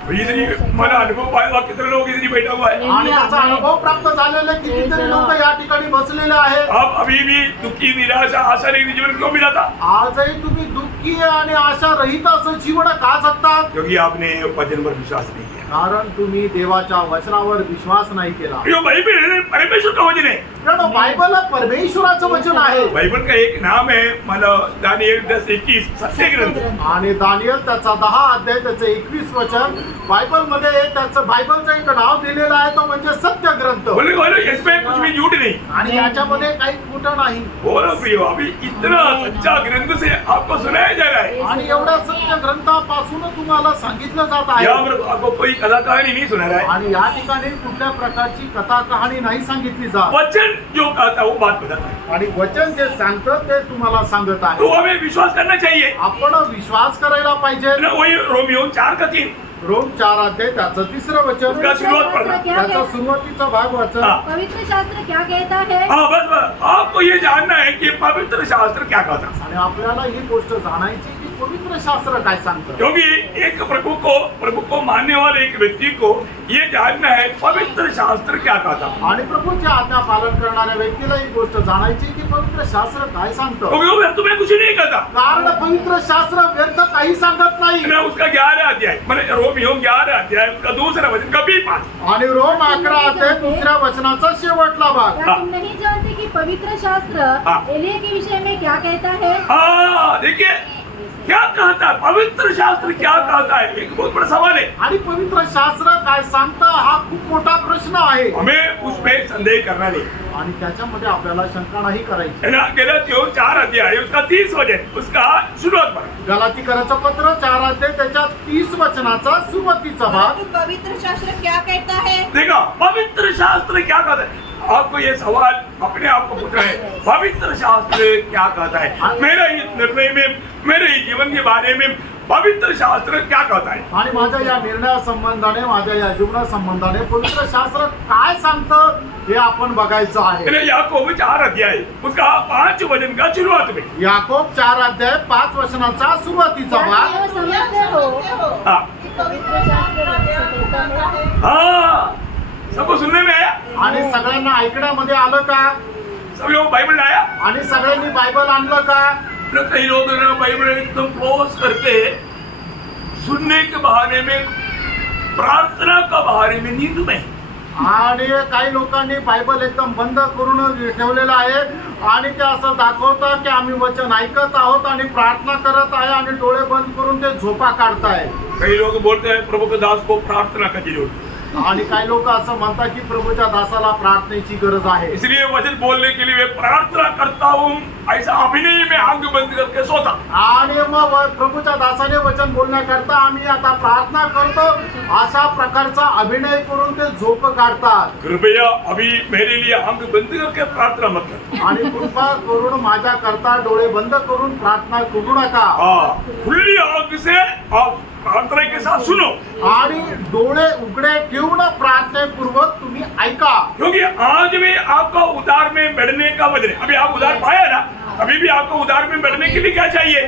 इतनी मला अनुभव पाहिला, कितने लोग इतनी बैठा हुआ है। आणि त्याचा अनुभव प्राप्त झालेले कितीतरी लोक या ठिकाणी बसलेले आहेत। आप अभी भी दुखी, निराशा, आशा रहित जीवन क्यों मिला था? आजही तुम्ही दुःखी आणि आशा रहित असं जीवन का जगतात? क्योंकि आपने वचन पर विश्वास नहीं किया। कारण तुम्ही देवाच्या वचनावर विश्वास नाही केला। यो बाइबल परमेश्वर का वचन है। कारण बायबल परमेश्वराचं वचन आहे। बाइबल का एक नाम है मला दानिएल 10:21 सत्य ग्रंथ। आणि दानिएल त्याचा 10 अध्याय त्याचं 21 वचन बायबल मध्ये त्याचं बायबलचं एक नाव दिलेलं आहे, तो म्हणजे सत्य ग्रंथ। बोलो इसमें कुछ भी झूठ नहीं। आणि याच्यामध्ये काही खोटं नाही। बोलो प्रियो, अभी इतना सच्चा ग्रंथ से आपको सुनाया जा रहा है। आणि एवढ्या सत्य ग्रंथापासून तुम्हाला सांगितलं जात आहे। यहाँ पर आपको कोई कथा कहानी नहीं सुना रहा है। आणि या ठिकाणी कुठल्या प्रकारची कथा कहाणी नाही सांगितली जात। वचन जो कहता है वो बात बताता है। आणि वचन जे सांगतं ते तुम्हाला सांगत आहे। तो हमें विश्वास करना चाहिए। आपण विश्वास करायला पाहिजे। ना वही रोमियो 4:3 रोम 4 अध्याय त्याचं 3 वचन उसका शुरुआत पढ़ना। त्याचा सुरुवातीचा भाग वाचा। हाँ। पवित्र शास्त्र क्या कहता है? हाँ, बस आपको ये जानना है कि पवित्र शास्त्र क्या कहता है। आणि आपल्याला ही गोष्ट जाणायची की पवित्र शास्त्र काय सांगतं। क्योंकि एक प्रभु को मानने वाले एक व्यक्ति को ये जानना है पवित्र शास्त्र क्या कहता है। आणि प्रभूच्या आज्ञा पालन करणाऱ्या व्यक्तीला ही गोष्ट जाणायची की पवित्र शास्त्र काय सांगतं। क्योंकि वो व्यर्थ में कुछ नहीं कहता। कारण पवित्र शास्त्र व्यर्थ काही सांगत नाही। ना उसका 11 अध्याय मैंने रोमियो 11 अध्याय उसका 2 वचन कभी 5 आणि रोम 11 अध्याय 2 वचनाचा शेवटला भाग। क्या तुम नहीं जानते कि पवित्र शास्त्र हाँ। एलिया के विषय में क्या कहता है? हाँ, देखिए क्या कहता है पवित्र शास्त्र, क्या कहता है, एक बहुत बड़ा सवाल है। आणि पवित्र शास्त्र काय सांगतं हा खूप मोठा प्रश्न आहे। हमें उसमें संदेह करना नहीं आणि त्याच्यामध्ये आपल्याला शंका नाही करायची। है ना। गलातियों 4 अध्याय उसका 30 वचन उसका शुरुआत पर गलातीकराचं पत्र 4 अध्याय त्याच्या 30 वचनाचा सुरुवातीचा भाग। परंतु पवित्र शास्त्र क्या कहता है? देखा पवित्र शास्त्र क्या कहता है। आपको ये सवाल अपने आप को पूछना है, पवित्र शास्त्र क्या कहता है। मेरा इस निर्णय में, मेरे इस जीवन के बारे में पवित्र शास्त्र क्या कहता है। आणि माझ्या या निर्णया संबंधाने, माझ्या या जीवना संबंधाने पवित्र शास्त्र काय सांगतं हे आपण बघायचं आहे। याकोब 4 अध्याय उसका 5 वचन का शुरुआत में। याकोब 4 अध्याय 5 वचनाचा सुरुवातीचा भाग। क्या समझते हो हाँ कि पवित्र शास्त्र व्यर्थ कहता है? हाँ, सबको सुनने में आया। आणि सगळ्यांना ऐकण्यामध्ये आलं का? सब लोग बाइबल लाया। आणि सगळ्यांनी बायबल आणलं का? कई लोग ना बाइबल एकदम क्लोज करके सुनने के बहाने में प्रार्थना का बारे में नींद में आणि काही लोकांनी बायबल एकदम बंद करून ठेवलेलं आहे आणि ते असं दाखवतात की आम्ही वचन ऐकत आहोत आणि प्रार्थना करत आहे आणि डोळे बंद करून ते झोपा काढताय. कई लोग बोलते हैं प्रभु के दास को प्रार्थना का जरूरत है, आणि काही लोक असं म्हणतात की प्रभूच्या दासाला प्रार्थनेची गरज आहे. इसलिए वचन बोलने के लिए मैं प्रार्थना करता हूँ ऐसा अभिनय में आंख बंद करके सोता. आणि मग प्रभूच्या दासाने वचन बोलण्याकरता आम्ही आता प्रार्थना करतो अशा प्रकारचा अभिनय करून ते झोप काढतात. कृपया अभी मेरे लिए आंख बंद करके प्रार्थना मत कर. आणि कृपा करून माझ्या करता डोळे बंद करून प्रार्थना करू नका. हाँ, खुली आंख से आप प्रार्थना के साथ सुनो, आणि डोळे उघडे ठेवून प्रार्थनेपूर्वक तुम्ही ऐका. क्योंकि आज भी आपका उधार में बढ़ने का वजन है. अभी आप उधार पाया ना, अभी भी आपको उधार में बढ़ने के लिए क्या चाहिए?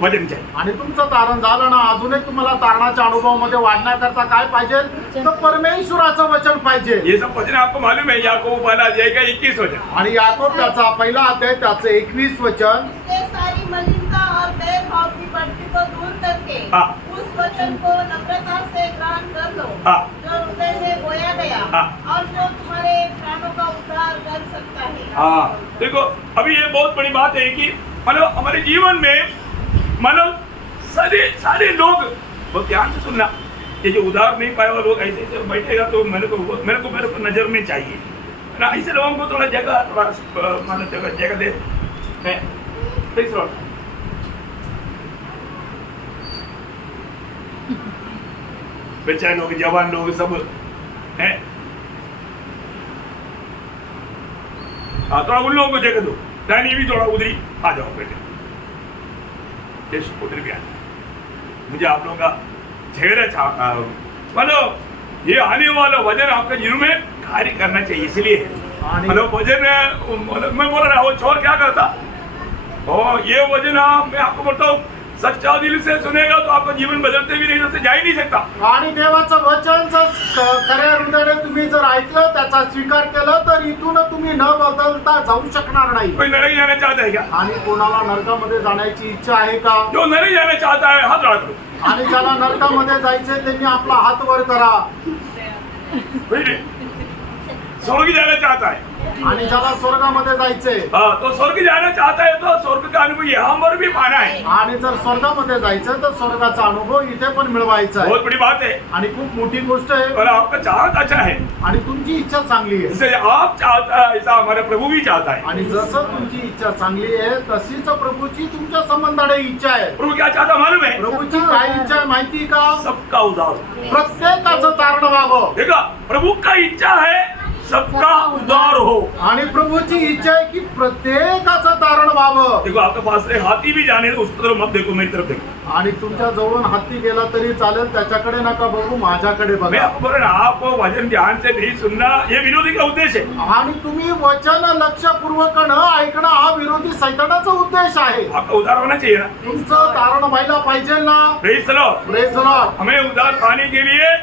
वजन चाहिए. आणि तुमचं तारण झालं ना, अजूनही तुम्हाला तारणाच्या अनुभवामध्ये वाढण्याकरता काय पाहिजे? तर परमेश्वराचं वचन पाहिजे. ये सब वचन आपको मालूम है. याकूब पहला अध्याय का 21 वचन. आणि याकोब त्याचा पहिला अध्याय त्याचं 21 वचन. इससे सारी मलिनता और भेदभाव की पट्टी को दूर करके हाँ. उस वचन को नम्रता से ग्रहण कर लो हाँ. जो हृदय में बोया गया हाँ. और जो तुम्हारे प्राणों का उद्धार कर सकता है. हाँ, देखो अभी ये बहुत बड़ी बात है कि मतलब हमारे जीवन में मतलब सारे लोग बहुत ध्यान से सुनना. ये जो उधार नहीं पाए हुए लोग ऐसे ऐसे बैठेगा तो मेरे को नजर में चाहिए ना. ऐसे लोगों को थोड़ा जगह दे. Please Lord. बच्चे लोग, जवान लोग सब हैं. थोड़ा उन लोगों को जगह दो. रानी भी थोड़ा उधरी आ जाओ बेटे. उधर भी आ. मुझे आप लोगों का चेहरा मतलब ये आने वाला वजन आपका जीवन में कार्य करना चाहिए. इसलिए मतलब वजन मैं बोल रहा हूँ चोर क्या करता. ये वजन मैं आपको बोलता हूँ सच्चा दिल से सुनेगा तो आपका जीवन बदलते भी नहीं, जा ही नहीं सकता. आणि देवाचं वचन खऱ्या हृदयाने तुम्ही जर ऐकलं, त्याचा स्वीकार केला तर इथून तुम्ही न बदलता जाऊ शकणार नाही. कोई नरक जाना चाहता है क्या? आणि कोणाला नरकामध्ये जाण्याची इच्छा आहे का? जो नरक जाना चाहता है हाथ खड़ा करो. आणि ज्याला नरकामध्ये जायचंय त्यांनी आपला हात वर करा. स्वर्ग जाना चाहता है आणि ज्याला स्वर्गामध्ये जायचंय तो स्वर्ग जाना चाहता है तो स्वर्ग का अनुभव यहाँ पर भी पाना है. आणि जर स्वर्गामध्ये जायचं तर स्वर्गाचा अनुभव इथे पण मिळवायचा आहे. बहुत बड़ी बात है आणि खूप मोठी गोष्ट आहे. और आपका चाहत अच्छा है. आणि तुमची इच्छा चांगली आहे. जैसे आप चाहता है ऐसा हमारा प्रभु भी चाहता है. आणि जसं तुमची इच्छा चांगली आहे तशीच प्रभूची तुमच्या संबंधाने इच्छा आहे. प्रभु क्या चाहता मालूम है? प्रभूची काय इच्छा आहे माहिती का? सबका उद्धार. प्रत्येकाचं तारण व्हावं. देखा, प्रभु का इच्छा है सबका उद्धार हो. आणि प्रभूची इच्छा आहे की प्रत्येकाचं तारण व्हावं. देखो आपके पास से हाथी भी जाने तो उसकी तरफ मत देखो, मेरी तरफ देखो. आणि तुमच्या जवळून हत्ती गेला तरी चालेल, त्याच्याकडे नका बघू, माझ्याकडे मैं बघा. आपको बोल रहा हूं, आपको वचन ध्यान से नहीं सुनना ये विरोधी का उद्देश्य है. आणि तुम्ही वचन लक्षपूर्वक न ऐकणं हा विरोधी सैतानाचा उद्देश आहे. आपका उद्धार होना चाहिए ना. तुमचं तारण व्हायला पाहिजे ना. Praise the Lord. Praise the Lord. हमें उद्धार पाने के लिए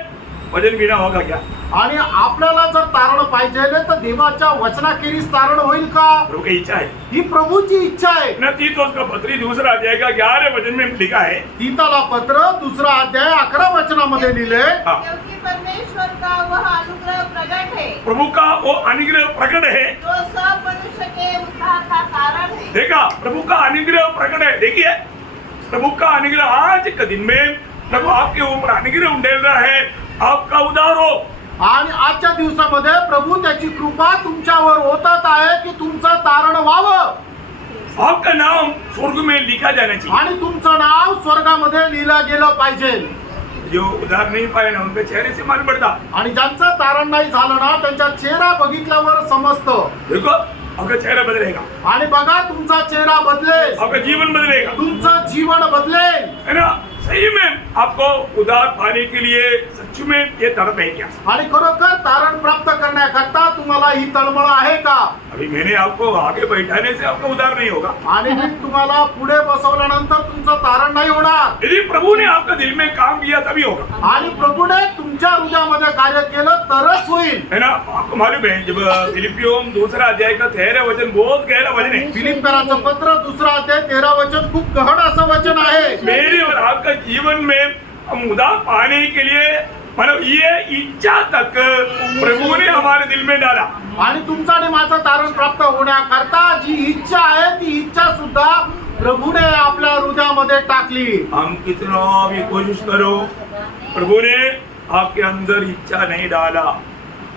वचन बिना होगा क्या? आणि आपल्याला जर तारण पाहिजे तर देवाच्या वचनाखेरीज तारण होईल का? प्रभु की इच्छा है. ही प्रभूची इच्छा आहे. न तीतोस का पत्री दूसरा अध्याय का 11 वचन में लिखा है. तीताला पत्र दुसरा अध्याय 11 वचनामध्ये लिहिले. हाँ. क्योंकि परमेश्वर का वह अनुग्रह प्रकट है प्रभु का वो अनुग्रह प्रकट है जो सब मनुष्य के उद्धार का कारण है. देखा, प्रभु का अनुग्रह प्रकट है. देखिए, प्रभु का अनुग्रह आज के दिन में प्रभु आपके ऊपर अनुग्रह उंडेल रहा है. आपका उद्धार हो. आणि आजच्या दिवसामध्ये प्रभू त्याची कृपा तुमच्यावर होतच आहे की तुमचं तारण व्हावं. आपका नाम स्वर्ग में लिखा जाना चाहिए. आणि तुमचं नाव स्वर्गामध्ये लिहिलं गेलं पाहिजे. जो उद्धार नहीं पाए ना उनके चेहरे से मालूम पड़ता. आणि ज्यांचं तारण नाही झालं ना त्यांचा चेहरा बघितल्यावर समजतं. देखो, आपका चेहरा बदलेगा. आणि बघा तुमचा चेहरा बदलेल, आपका जीवन बदलेगा. तुमचं जीवन बदलेल. है ना. सही में आपको उद्धार पाने के लिए सच में ये तड़प है क्या? आणि खरोखर तारण प्राप्त करण्याकरता तुम्हाला ही तळमळ आहे का? अभी मैंने आपको आगे बैठाने से आपका उद्धार नहीं होगा. आणि मी तुम्हाला पुढे बसवल्यानंतर तुमचं तारण नाही होणार. यदि प्रभु ने आपका दिल में काम किया तभी होगा. आणि प्रभूने तुमच्या हृदयामध्ये कार्य केलं तरच होईल. है ना. आपको मालूम है जब फिलिपियों दूसरा अध्याय का 13 वचन बहुत गहरा वचन है. फिलिप्पियराचं पत्र दुसरा अध्याय 13 वचन खूप गहन असं वचन आहे. मेरे और आपका जीवन में हम उद्धार पाने के लिए मतलब ये इच्छा तक प्रभु ने हमारे दिल में डाला. आणि तुमचं आणि माझं तारण प्राप्त होण्याकरता जी इच्छा आहे ती इच्छा सुद्धा प्रभूने आपल्या हृदयामध्ये टाकली. हम कितना भी कोशिश करो, प्रभु ने आपके अंदर इच्छा नहीं डाला,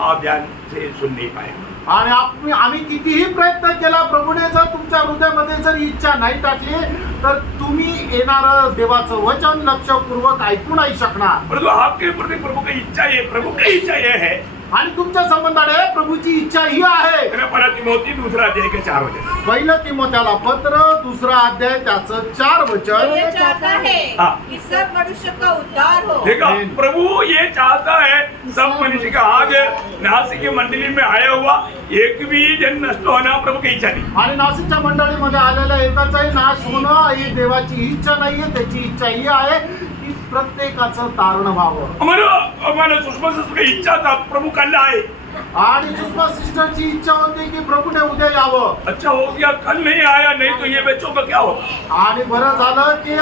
आप ध्यान से सुन नहीं पाए. आणि आम्ही कितीही प्रयत्न केला, प्रभूने जर तुमच्या हृदयामध्ये जर इच्छा नाही टाकली तर तुम्ही येणारं देवाचं वचन लक्षपूर्वक ऐकू नाही शकणार. परंतु आपके प्रति प्रभु की इच्छा ये, प्रभु की इच्छा ये है. आणि तुमच्या संबंधाने प्रभूची इच्छा ही आहे. पहिला तिमोथी 2 अध्याय के 4 वचन. पहिलं तिमोथेला पत्र 2 अध्याय त्याचं 4 वचन. ये चाहता है हाँ. कि सब मनुष्य का उद्धार हो. देखो आमीन. प्रभु ये चाहता है सब मनुष्य का. आज नासिक की मंडली में आया हुआ एक भी जन नष्ट होना प्रभु की इच्छा नहीं. आणि नाशिकच्या मंडळीमध्ये आलेल्या एकाचाही नाश होणं ही देवाची इच्छा नाहीये. त्याची इच्छा ही आहे की प्रत्येकाचं तारण व्हावं. हमारा सुषमा सिस्टर की इच्छा था प्रभु कल आए. आणि सुषमा सिस्टरची इच्छा होती की प्रभूने उद्या यावं. अच्छा हो गया, कल नहीं आया, नहीं तो ये बच्चों का क्या होगा. आणि बरं झालं की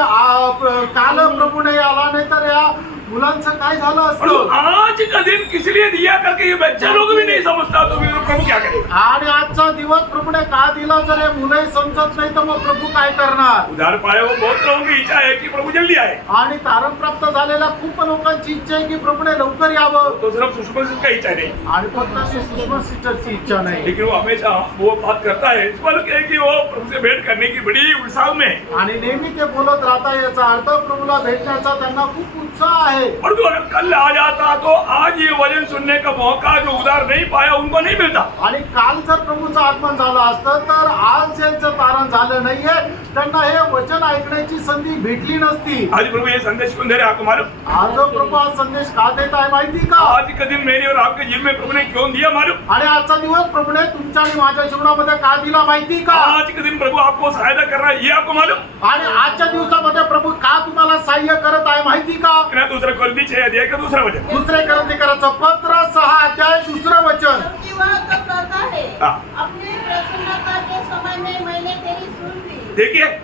काल प्रभूने आला, नाही तर या मुलांचं काय झालं असतं. आज का दिन किस लिए दिया करके ये बच्चा लोग भी नहीं समझता, तो फिर प्रभु क्या करेगा. आणि आजचा दिवस प्रभूने का दिला जर हे मुलंही समजत नाही तर मग प्रभू काय करणार. उधार पाए वो बहुत लोगों की इच्छा है कि प्रभु जल्दी आए. आणि तारण प्राप्त झालेल्या खूप लोकांची इच्छा आहे की प्रभूने लवकर यावं. तो सिर्फ सुषमा सिस्टर का इच्छा नहीं, आणि फक्त अशी सुषमा सिस्टरची इच्छा नाही. लेकिन वो हमेशा वो बात करता है इस बार क्या है कि वो प्रभु से भेंट करने की बड़ी उत्साह में है. आणि नेहमी ते बोलत राहता. याचा अर्थ प्रभूला भेटण्याचा त्यांना खूप उत्साह आहे. और तो अगर कल आ जाता तो आज ये वचन सुनने का मौका जो उधार नहीं पाया उनको नहीं मिलता. आणि काल जर प्रभूचं आगमन झालं असतं तर आज ज्यांचं तारण झालं नाहीये त्यांना हे वचन ऐकण्याची संधी भेटली नसती. आज प्रभु ये संदेश क्यों दे रहे आपको मालूम. आज प्रभू हा संदेश का देत आहे माहिती का. आज का दिन मेरे और आपके जीवन में प्रभु ने क्यों दिया मालूम. आणि आजचा दिवस प्रभूने तुमच्या आणि माझ्या जीवनामध्ये का दिला माहिती का. आज का दिन प्रभु आपको सहायता कर रहा है ये आपको मालूम. आणि आजच्या दिवसामध्ये प्रभू का तुम्हाला सहाय्य करत आहे माहिती का. दूसरा कोरिन्थी 6 अध्याय का 2 वचन. दुसरे करंथीकराचं पत्र 6 अध्याय 2 वचन. क्योंकि वह तो कहता है हाँ. अपनी प्रसन्नता के समय में मैंने तेरी सुन ली. देखिए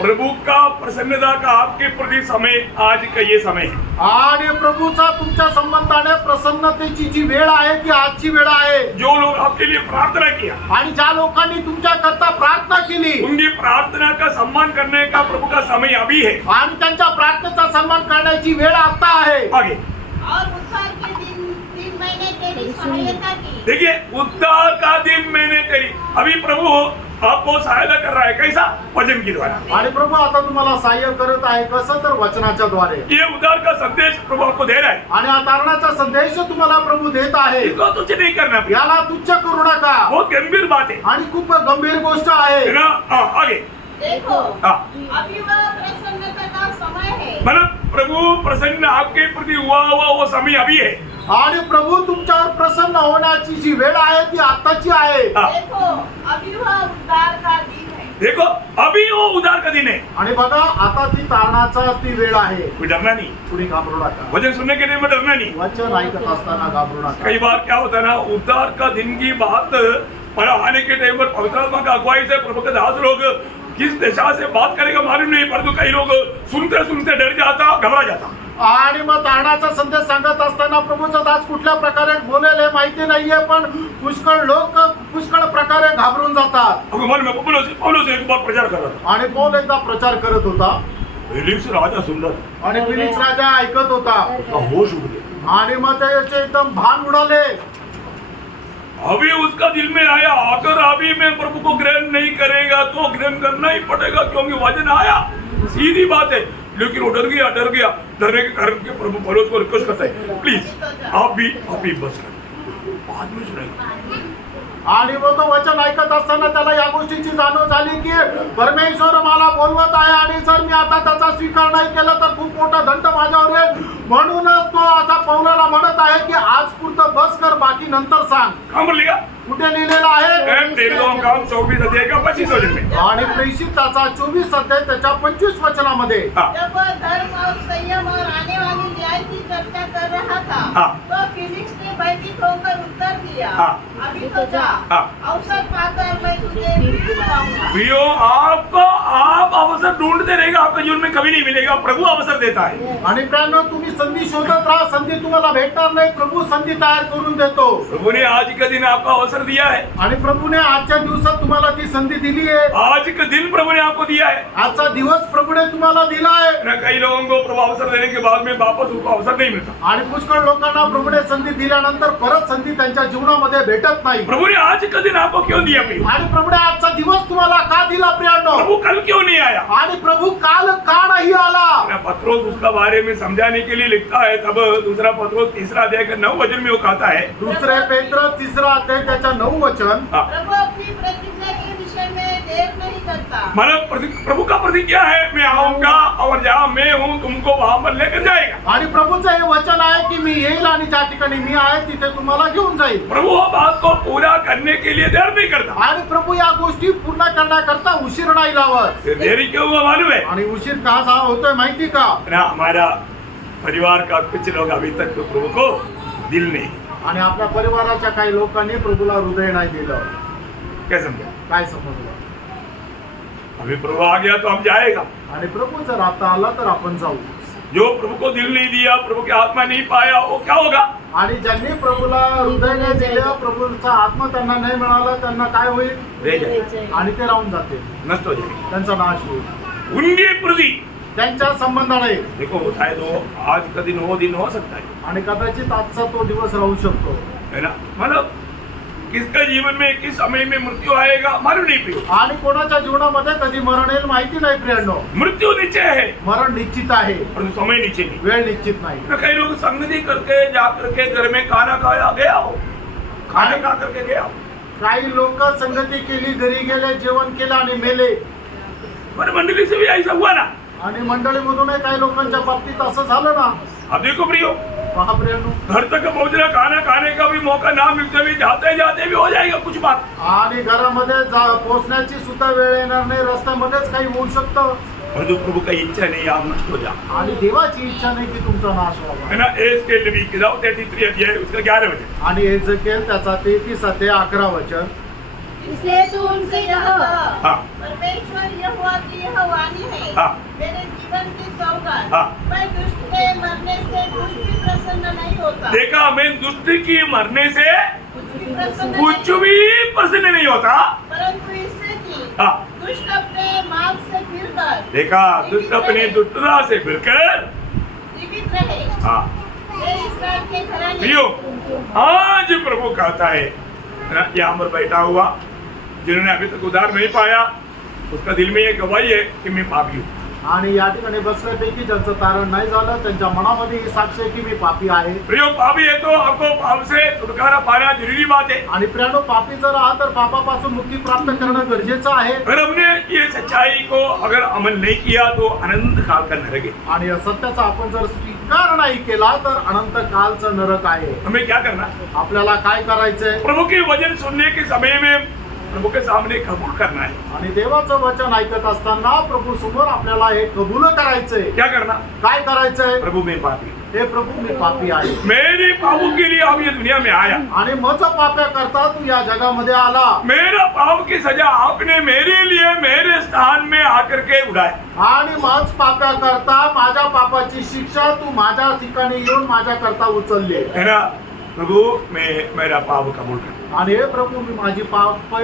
प्रभु का प्रसन्नता का आपके प्रति समय आज का ये समय है. आणि प्रभूचा तुमच्या संबंधाने प्रसन्नतेची जी वेळ आहे ती आजची वेळ आहे. जो लोग आपके लिए प्रार्थना किया, आणि ज्या लोकांनी तुमच्या करता प्रार्थना केली उनकी प्रार्थना का सम्मान करने का प्रभु का समय अभी है. आणि त्यांच्या प्रार्थनेचा सन्मान करण्याची वेळ आता आहे. आगे और उद्धार के दिन मैंने तेरी सहायता की. देखिए उद्धार का दिन मैंने तेरी. अभी प्रभु आपको सहायता कर रहा है. कैसा. वचन के द्वारा. आणि प्रभू आता तुम्हाला सहाय्य करत आहे. कसं तर वचनाच्या द्वारे. ये उद्धार का संदेश प्रभु आपको दे रहा है. आणि हा तारणाचा संदेश तुम्हाला प्रभू देत आहे. इसको तुच्छ नहीं करना. याला तुच्छ करू नका. बहुत गंभीर बात है आणि खूप गंभीर गोष्ट आहे ना. आगे. देखो हाँ. अभी वह प्रसन्नता का समय है. मतलब प्रभु प्रसन्न आपके प्रति हुआ वो समय अभी है. आणि प्रभू तुमच्यावर प्रसन्न होण्याची जी वेळ आहे ती आताची आहे. हाँ. देखो अभी वह उद्धार का दिन है. देखो अभी वो उधार का दिन है. आणि बघा आता ती तारणाचा ती वेळ आहे. कोई डरना नहीं. कुणी घाबरू नका. वचन सुनने के लिए मैं डरना नहीं. वचन ऐकत असताना घाबरू नका. कई बार क्या होता है ना, उद्धार का दिन की बात पर आने के टाइम पर पवित्र आत्मा का अगुवाई से प्रभु के दास लोग किस दिशा से बात करेगा मालूम नहीं, परंतु कई लोग सुनते सुनते डर जाता, घबरा जाता. आणि मग तारणाचा संदेश सांगत असताना प्रभूचा दास कुठल्या प्रकारे बोलेले माहिती नाहीये, पण पुष्कळ लोक पुष्कळ प्रकारे घाबरून जातात. आपको मालूम है पौलुस एक बार प्रचार कर रहा था. आणि पौल एकदा प्रचार करत होता फेलिक्स राजा सुन रहा था. आणि फिलिक्स राजा ऐकत होता. उसका होश उड़ गया. आणि मग त्याचे एकदम भान उडाले. अभी उसका दिल में आया अगर अभी मैं प्रभु को ग्रहण नहीं करेगा तो ग्रहण करना ही पड़ेगा, क्योंकि वचन आया. सीधी बात है. लेकिन वो डर गया. डरने के कारण के प्रभु पौलुस को रिक्वेस्ट करता है प्लीज आप भी बस करो, बाद में सुनेंगे. आणि मग तो वचन ऐकत असताना त्याला या गोष्टीची जाणीव झाली की परमेश्वर मला बोलवत आहे आणि जर मी आता त्याचा स्वीकार नाही केला तर खूप मोठा दंड माझ्यावर येईल. म्हणूनच तो आता पौलाला म्हणत आहे की आज पुरतं बस कर, बाकी नंतर सांग. कहाँ पर लिखा. कुठे लिहिलेलं आहे. 24 अध्याय का 25 वचन में. आणि प्रेषित त्याचा 24 अध्याय त्याच्या 25 वचनामध्ये. जब वह धर्म और संयम और आने वाली न्याय की चर्चा कर रहा था, हाँ. तो फिलिक्स ने भयभीत होकर उत्तर दिया, हाँ. अभी तो जा, अवसर पाकर मैं तुझे फिर बुलाऊंगा. प्रियो आप अवसर ढूंढते ढूंढते रहेगा आपके जीवन में कभी नहीं मिलेगा। प्रभु अवसर देता है। आणि मित्रांनो, तुम्ही संधी शोधत राहा, संधी तुम्हाला भेटणार नाही, प्रभु संधी तयार करून देतो. प्रभु ने आज का दिन आपको अवसर दिया है। आणि प्रभूने आजच्या दिवसात तुम्हाला ती संधी दिली आहे. आज का दिन प्रभु ने आपको दिया है। आजचा दिवस प्रभूने तुम्हाला दिला आहे. ना कई लोगों को प्रभु अवसर देने के बाद में वापस उनको अवसर नहीं मिलता। आणि पुष्कळ लोकांना प्रभूने संधी दिल्यानंतर परत संधी त्यांच्या जीवनामध्ये भेटत नाही. प्रभु ने आज का दिन आपको क्यों दिया प्रिय? आणि प्रभूने आजचा दिवस तुम्हाला का दिला प्रियांनो? प्रभु कल क्यों नहीं आया? आणि प्रभू काल का नाही आला? पत्रोस उसका बारे में समझाने के लिए लिखता है। तब दूसरा पत्रोस 3 अध्याय के 9 वचन में वो कहता है, दुसरे पेत्र 3 अध्याय त्याच्या 9 वचन, प्रभु अपनी प्रतिज्ञा के विषय में देर नहीं करता। मतलब प्रभु का प्रतिज्ञा है, मैं आऊंगा और जहाँ मैं हूँ तुमको वहां पर लेकर जाएगा। आणि प्रभूचं हे वचन आहे की मी येईल आणि ज्या ठिकाणी मी आहे तिथे तुम्हाला घेऊन जाईल. प्रभु वो बात को पूरा करने के लिए देर नहीं करता। आणि प्रभू या गोष्टी पूर्ण करण्याकरता उशीर नाही लावत. देरी क्यों हुआ मालूम है? आणि उशीर का होतोय माहिती का? ना हमारा परिवार का कुछ लोग अभी तक तो प्रभु को दिल नहीं। आणि आपल्या परिवाराच्या काही लोकांनी प्रभूला हृदय नाही दिलं. क्या समझा? काय समजलं? अभी प्रभु आ गया तो हम जाएगा। आणि प्रभू जर आता आला तर आपण जाऊ. जो प्रभु को दिल नहीं दिया, प्रभु की आत्मा नहीं पाया, वो क्या होगा? आणि ज्यांनी प्रभूला हृदय नाही दिलं, प्रभूचा आत्मा त्यांना नाही मिळाला, त्यांना काय होईल? रह जाए, आणि ते राहून जाते, नष्ट हो जाएंगे। त्यांचा नाश होईल. उनके प्रति त्यांच्या संबंधाने देखो शायद वो आज का दिन वो दिन हो सकता है, आणि कदाचित आजचा तो दिवस राहू शकतो. है ना? मतलब किसका जीवन में किस समय में मृत्यू आएगा मालूम नहीं प्रिय। आणि कोणाच्या जीवनामध्ये कधी मरण येईल माहिती नाही प्रियांनो. मृत्यु निश्चय है मरण निश्चित आहे, और समय निश्चय नहीं। वेळ निश्चित नाही. तो कई लोग संगति करके जा करके घर में खाना खाया गया हो, खाने खा करके गया हो, काही लोक संगती केली, घरी गेले, जेवण केलं आणि मेले. पर मंडली से भी ऐसा हुआ ना। आणि मंडळीमधून काही लोकांच्या बाबतीत असं झालं ना. अब देखो प्रियो, पहा प्रियांनो, घर तक पहुंचना, खाना खाने का भी मौका ना मिलते भी जाते जाते भी हो जाएगा कुछ बात। आणि घरामध्ये पोहोचण्याची सुद्धा वेळ येणार नाही, रस्त्यामध्येच काही होऊ शकतं. और जो प्रभु का इच्छा नहीं आप नष्ट हो जा। आणि देवाची इच्छा नाही की तुमचा नाश है व्हावा. ना? एस्केल भी किताब 33 अध्याय उसका 11 वचन। आणि एजेकिएल त्याचा 33 अध्याय 11 वचन, इसलिए तू उनसे कह, हाँ परमेश्वर यहोवा की यह वाणी है, हाँ मेरे जीवन की सौगात, हाँ। मैं दुष्ट के मरने से कुछ भी प्रसन्न नहीं होता। देखा, मैं दुष्ट की मरने से कुछ भी प्रसन्न कुछ नहीं, भी प्रसन्न नहीं होता। परंतु इससे कि हाँ दुष्ट अपने मार्ग से फिरकर देखा, दुष्ट अपनी दुष्टता से फिरकर जीवित रहे। हाँ हे इस्राएल के घराने, प्रियो, आज प्रभु कहता है ना, यहाँ पर बैठा हुआ जिन्होंने अभी तक उद्धार नहीं पाया, उसका दिल में ये गवाही है कि मैं पापी हूँ। आणि या ठिकाणी बसल्यापैकी ज्यांचं तारण नाही झालं त्यांच्या मनामध्ये ही साक्ष आहे की मी पापी आहे. प्रियो, पापी है तो आपको पाप से छुटकारा पाना जरूरी बात है। आणि प्रियांनो, पापी जर आहात तर पापापासून मुक्ती प्राप्त करणं गरजेचं आहे. अगर हमने ये सच्चाई को अगर अमल नहीं किया तो अनंत काल का नरक है। आणि या सत्याचा आपण जर स्वीकार नाही केला तर अनंत कालचं नरक आहे. हमें क्या करना? आपल्याला काय करायचंय? प्रभु के वचन सुनने के समय में प्रभु के सामने कबूल करना है। आणि देवाचं वचन ऐकत असताना प्रभू समोर आपल्याला हे कबूल करायचंय. क्या करना? काय करायचंय? प्रभु मैं पापी हूँ, हे प्रभू मी पापी आहे, मेरे पापों के लिए आप ये दुनिया में आया, आणि माझं पाप्या करता तू या जगामध्ये आला, मेरा पाप की सजा आपने मेरे लिए मेरे स्थान में आकर के उड़ाई, आणि माझ पाप्या करता माझ्या पापाची शिक्षा तू माझ्या ठिकाणी येऊन माझ्या करता उचलली. है ना? प्रभु मैं मेरा पाप कबूल कर, आणि हे प्रभू मी माझी पाप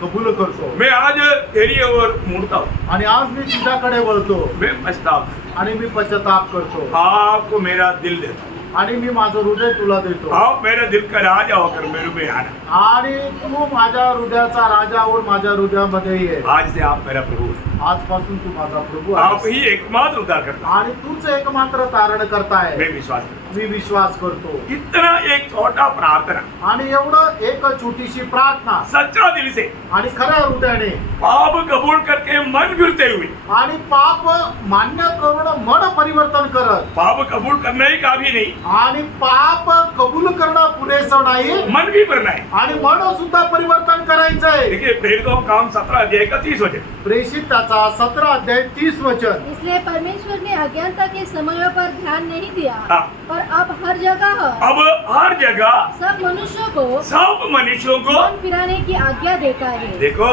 कबूल करतो, मैं आज तेरी ओर मुड़ता हूँ, आणि आज मी तुझ्याकडे वळतो, मैं पछतावा, आणि मी पश्चाताप करतो, आपको मेरा दिल देता हूँ, आणि मी माझं हृदय तुला देतो, आप मेरे दिल का राजा होकर मेरे में आना, आणि तू माझ्या हृदयाचा राजा होऊन माझ्या हृदयामध्ये ये. आज से आप मेरा प्रभु हैं। आजपासून तू माझा प्रभू आप आहेस, ही एकमात्र उद्धार करता, आणि तूच एकमात्र तारण करताय. मैं विश्वास करता मी विश्वास करतो. हूँ। इतना एक छोटा प्रार्थना आणि एवढं एक छोटीशी प्रार्थना सच्चा दिल से आणि खऱ्या हृदयाने पाप कबूल करके मन फिरते हुए, आणि पाप मान्य करून मन परिवर्तन करत, पाप कबूल करना ही काफी नहीं, आणि पाप कबूल करणं पुरेसं नाही, मन भी करना है। आणि मन सुद्धा परिवर्तन करायचंय. देखिए प्रेरितों का काम 17 अध्याय का 30 वचन, प्रेषित त्याचा 17 अध्याय 30 वचन. इसलिए परमेश्वर ने अज्ञानता के समयों पर ध्यान नहीं दिया, हाँ। पर अब हर जगह अब हर जगह सब मनुष्यों को सब मनुष्यों को मन फिराने की आज्ञा देता है। देखो,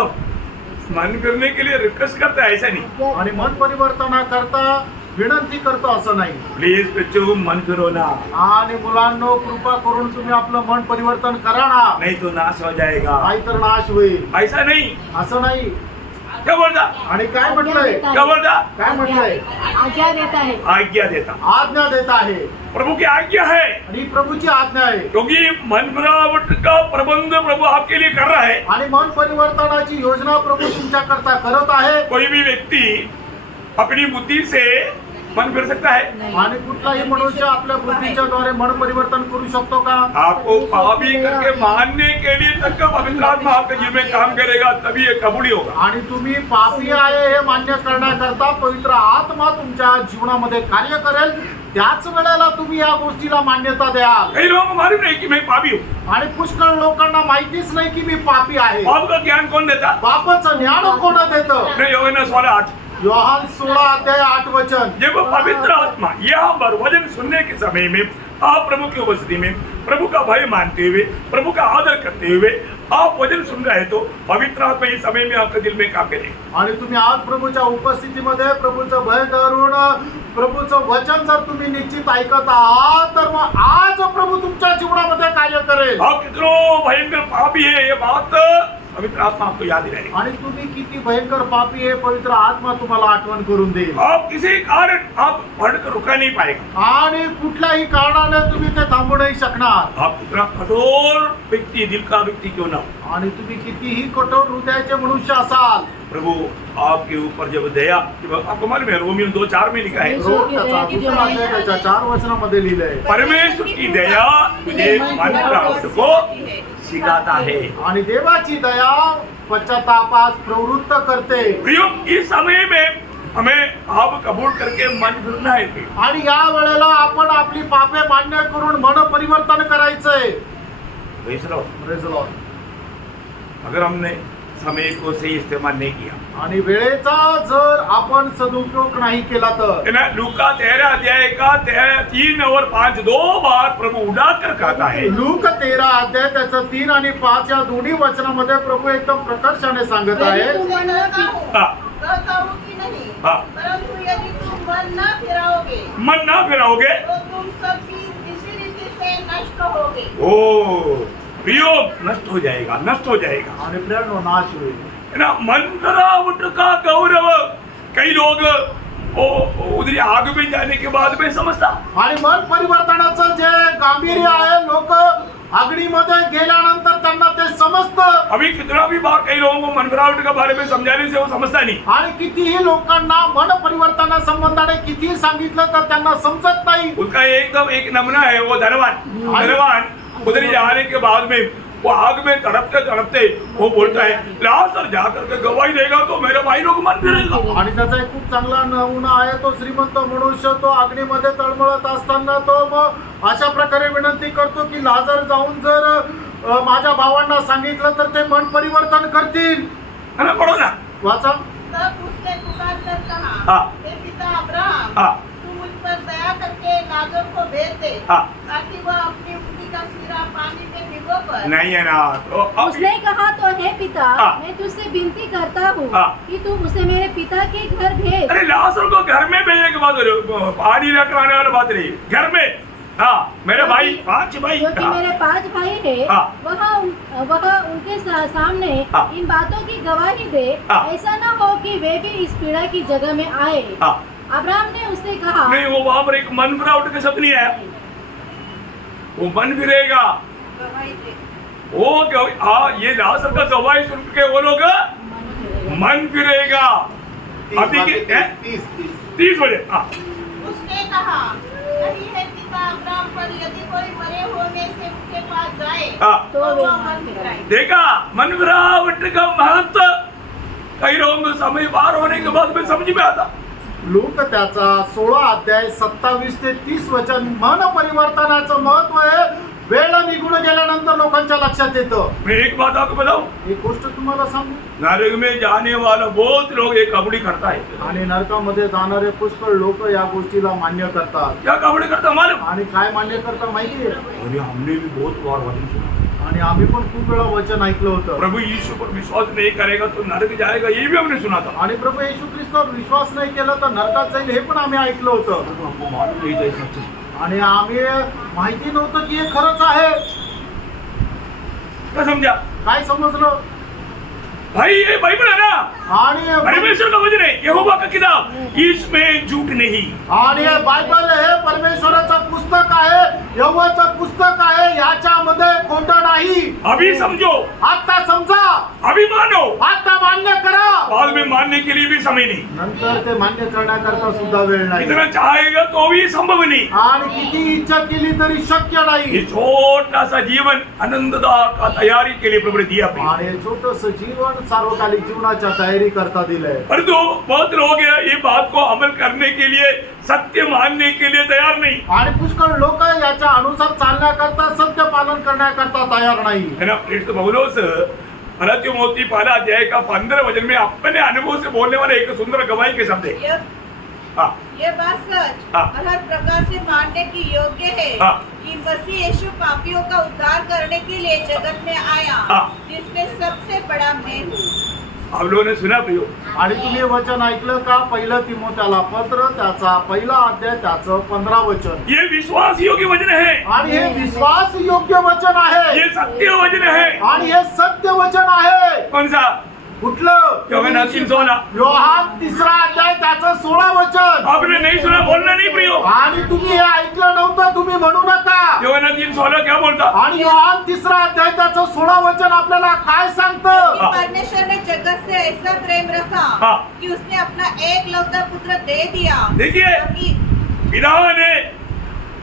मन फिरने के लिए रिक्वेस्ट करता है, ऐसा नहीं। आणि मन परिवर्तनाकरता विनंती करतो असं नाही. प्लीज बच्चों मन फिरो ना, आणि मुलांनो कृपा करून तुम्ही आपलं मन परिवर्तन करा ना, नहीं तो नाश हो जाएगा। नाहीतर नाश होईल. ऐसा नहीं, असं नाही. क्या बोलता, आणि काय म्हटलंय, क्या बोलता, काय म्हटलंय, आज्ञा देता है, आज्ञा देता, आज्ञा देत आहे. प्रभु की आज्ञा है, आणि प्रभूची आज्ञा आहे. क्योंकि मन फिरावट का प्रबंध प्रभु आपके लिए कर रहा है। आणि मन परिवर्तनाची योजना प्रभू तुमच्याकरता करत आहे. कोई भी व्यक्ति अपनी बुद्धि से मन फिर सकता है? आणि कुठलाही मनुष्य आपल्या बुद्धीच्या द्वारे मन परिवर्तन करू शकतो का? आपको पापी करके मानने के लिए तक पवित्र आत्मा आपके जीवन में काम करेगा, तभी ये कबूली होगा। आणि तुम्ही पापी आहे हे मान्य करण्याकरता पवित्र आत्मा तुमच्या जीवनामध्ये कार्य करेल. त्याच वेळेला तुम्ही या गोष्टीला मान्यता द्याल. कई लोगों को मालूम नहीं कि मैं पापी हूँ। आणि पुष्कळ लोकांना माहितीच नाही की मी पापी आहे. पाप का ज्ञान कौन देता? पापाचं ज्ञान कोण देतं? मैं योहन्ना 16:8, योहान 16:8 जब पवित्र आत्मा यहाँ पर वचन सुनने के समय में आप प्रभु की उपस्थिति में प्रभु का भय मानते हुए, प्रभु का आदर करते हुए आप वचन सुन रहे हैं, तो पवित्र आत्मा इस समय में आपके दिल में काम करेगा। आणि तुम्ही आज प्रभूच्या उपस्थितीमध्ये प्रभूचं भय धरून प्रभूचं वचन जर तुम्ही निश्चित ऐकत आहात तर मग आज प्रभु तुमच्या जीवनामध्ये कार्य करेल. आप कितनो भयंकर पापी है ये बात पवित्र आत्मा आपको याद दिलाएगा। आणि तुम्ही किती भयंकर पापी आहे पवित्र आत्मा तुम्हाला आठवण करून देईल. आप किसी कारण आप पढ़कर रुका नहीं पाएगा। आणि कुठल्याही कारणाने तुम्ही ते थांबू नाही शकणार. आप कितना कठोर व्यक्ति, दिल का व्यक्ति क्यों ना हो, आणि तुम्ही कितीही कठोर हृदयाचे मनुष्य असाल, प्रभु आपके ऊपर जब दया, जब आपको मालूम है रोमियो 2:4 में लिखा है, रोमच्याचा दुसरा अध्याय त्याच्या 4 वचनामध्ये लिहिलंय, परमेश्वर की दया तुझे मन फिरावट को सिखाता है। आणि देवाची दया पश्चातापास प्रवृत्त करते. प्रियो, इस समय में हमें आप कबूल करके मन फिरना है। आणि या वेळेला आपण आपली पापे मान्य करून मन परिवर्तन करायचंय. Praise the Lord। Praise the Lord. अगर हमने समय को सही इस्तेमाल नहीं किया, आणि वेळेचा जर आपण सदुपयोग नाही केला तर है ना, लूका 13 अध्याय का 3 और 5 2 बार प्रभु उड़ा कर कहता है। लूक 13 अध्याय त्याचं 3 आणि 5 या दोन्ही वचनामध्ये प्रभु एकदम प्रकर्षाने सांगत आहे. कहता हूँ कि नहीं, हाँ। परंतु यदि तुम मन न फिराओगे मन ना फिराओगे तो तुम सब चीज इसी रीति से नष्ट होगे। ओ प्रियो, नष्ट हो जाएगा, नष्ट हो जाएगा, आणि प्रेरणा नाश होईल. है ना। मन फिरावट का गौरव कई लोग उधर आग में जाने के बाद में समझता। आणि मन परिवर्तनाचं जे गांभीर्य आहे लोक अग्नीमध्ये गेल्यानंतर त्यांना ते समजतं. अभी कितना भी बार कई लोगों को मन फिरावट के बारे में समझाने से वो समझता नहीं। आणि कितीही लोकांना मन परिवर्तना संबंधाने कितीही सांगितलं तर त्यांना समजत नाही. उसका एकदम एक नमूना है वो धनवान उधर जाने के बाद में वो आग में तड़पते तड़पते वो बोलता है, लाजर जाकर के गवाही देगा तो मेरे भाई लोग मन फिरेगा। आणि त्याचा एक खूप चांगला नमुना आहे. तो श्रीमंत मनुष्य तो अग्नीमध्ये तळमळत असताना तो मग अशा प्रकारे विनंती करतो की लाजर जाऊन जर माझ्या भावांना सांगितलं तर ते मन परिवर्तन करतील. है ना, पढ़ो ना। वाचा. तब उसने पुकार कर कहा, हाँ। हे पिता अब्राहम, हाँ। तू मुझ पर दया करके लाजर को भेज दे, हाँ। ताकि वह अपनी उंगली का सिरा पानी में भिगो कर नहीं है ना, तो अब उसने कहा तो हे पिता, हाँ। मैं तुझसे विनती करता हूँ हाँ। कि तू उसे मेरे पिता के घर भेज. अरे लाजर को घर में भेजने की बात हो रही, पानी लेकर आने वाली बात रही, घर में। हाँ, मेरे भाई 5 भाई, क्योंकि हाँ, मेरे 5 भाई है, हाँ। वह उनके सामने हाँ। इन बातों की गवाही दे. हाँ। ऐसा न हो कि वे भी इस पीड़ा की जगह में आए. हाँ। अब्राहम ने उससे कहा, नहीं, वो वहां पर एक मन फिरावट के शब्द नहीं आया, वो मन फिरेगा। गवाही दे। वो क्या, ये लाजर का गवाही सुन के वो लोग मन फिरेगा। अभी के 30 बजे। हाँ। उसने कहा, नहीं है पिता अब्राहम, पर यदि कोई मरे हुए में से उनके पास जाए हाँ। तो वह मन फिराए। देखा मन फिरावट का महत्व कई लोगों को समय पार होने के बाद में समझ में आता। लूक त्याचा 16 अध्याय 27 ते 30 वचन मन परिवर्तनाचं महत्व आहे. वेळ निघून गेल्यानंतर लोकांच्या लक्षात येतं. मैं एक बात आपको बताऊं, एक गोष्ट तुम्हाला सांगू. नरक में जाने वाला बहुत लोग एक कबड्डी करता है। आणि नरकामध्ये जाणारे पुष्कळ लोक या गोष्टीला मान्य करतात. क्या कबड्डी करता मालूम? आणि काय मान्य करतात माहितीये? अरे हमने भी बहुत बार वचन सुना, आणि आम्ही पण खूप वेळा वचन ऐकलं होतं. प्रभु यीशु पर विश्वास नहीं करेगा तो नरक जाएगा, ये भी हमने सुना था. आणि प्रभू येशू ख्रिस्तावर विश्वास नाही केला तर नरकात जाईल हे पण आम्ही ऐकलं होतं. हमको मालूम नहीं था ये सच है. आणि आम्ही माहिती नव्हतं की हे खरंच आहे. क्या समझा काय समजलं? भाई? ये बाइबल है ना, आणि परमेश्वर का वचन है, यहोवा का किताब, इसमें झूठ नहीं. आणि हे बायबल हे परमेश्वराचं पुस्तक आहे, यहोवाचं पुस्तक आहे, याच्यामध्ये खोटं नाही. अभी समझो, आता समजा, अभी मानो, आता मान्य करा. बाद में मानने के लिए भी समय नहीं. नंतर ते मान्य करण्याकरता सुद्धा वेळ नाही. इतना चाहेगा तो भी संभव नहीं. आणि किती इच्छा केली तरी शक्य नाही. ये छोटा सा जीवन आनंददायक का तैयारी के लिए प्रभु ने दिया. आणि छोटस जीवन सार्वकालिक जीवनाच्या तयारी करता दिलंय. परंतु बहुत लोग ये बात को अमल करने के लिए, सत्य मानने के लिए तैयार नहीं आणि पुष्कळ लोक याच्या अनुसार चालण्याकरता, सत्य पालन करण्याकरता तयार नाही. है ना. प्रेरित पौलुस मलातियों मोती पहला अध्याय का 15 वचन में अपने अनुभव से बोलने वाले एक सुंदर गवाही के शब्द है. हाँ, ये बात सच हाँ। और हर प्रकार से मानने की योग्य है हाँ। कि मसीह यीशु पापियों का उद्धार करने के लिए जगत में आया, हाँ। जिसमें सबसे बड़ा मैं हूँ. आप लोगों ने सुना प्रियो. आणि तुम्ही वचन ऐकलं का? पहिलं तिमोथेला पत्र त्याचा पहिला अध्याय त्याचं 15 वचन. ये विश्वास योग्य वचन है, आणि हे विश्वास योग्य वचन आहे. ये सत्य वचन है. आणि हे सत्य वचन आहे. कौन सा? कुठलं? योहाना 3:16. योहान 3 अध्याय त्याचं 16 वचन. आपने नहीं सुना, बोलना नहीं प्रियो. आणि तुम्ही हे ऐकलं नव्हतं, तुम्ही म्हणू नका. योहाना 3:16 क्या बोलता? आणि योहान 3 अध्याय त्याचं 16 वचन आपल्याला काय सांगतं? कि परमेश्वर ने जगत से ऐसा प्रेम रखा हाँ। कि उसने अपना एकलौता पुत्र दे दिया. देखिए, ताकि पिता ने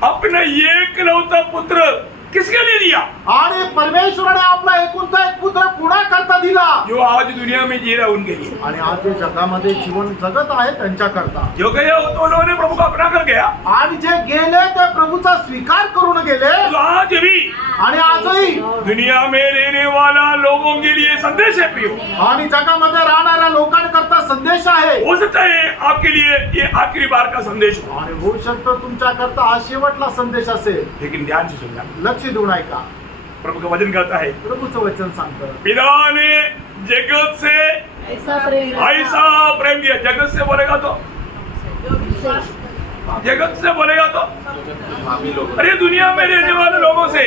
अपना एकलौता पुत्र किसके लिए दिया? आणि परमेश्वराने आपला एकुलता एक पुत्र कुणाकरता दिला? जो आज दुनिया में जी रहा है उनके लिए. आणि आज जे जगामध्ये जीवन जगत आहे त्यांच्याकरता. जो गया वो तो उन्होंने प्रभु को अपना कर गया. आणि जे गेले ते प्रभूचा स्वीकार करून गेले. तो आज भी आणि आजही दुनिया में रहने वाला लोगों के लिए संदेश है प्रियो. आणि जगामध्ये राहणाऱ्या लोकांकरता संदेश आहे. हो सकता है आपके लिए ये आखिरी बार का संदेश हो, आणि होऊ शकतं तुमच्याकरता हा शेवटला संदेश असेल. लेकिन ध्यान से सुनना. लक्ष देऊन ऐका. प्रभु का वचन कहता है, प्रभूचं वचन सांगतं, पिता ने जगत से ऐसा प्रेम ऐसा प्रेम किया. जगत से बोलेगा तो, जगत से बोलेगा तो, अरे दुनिया में रहने वाले लोगों से.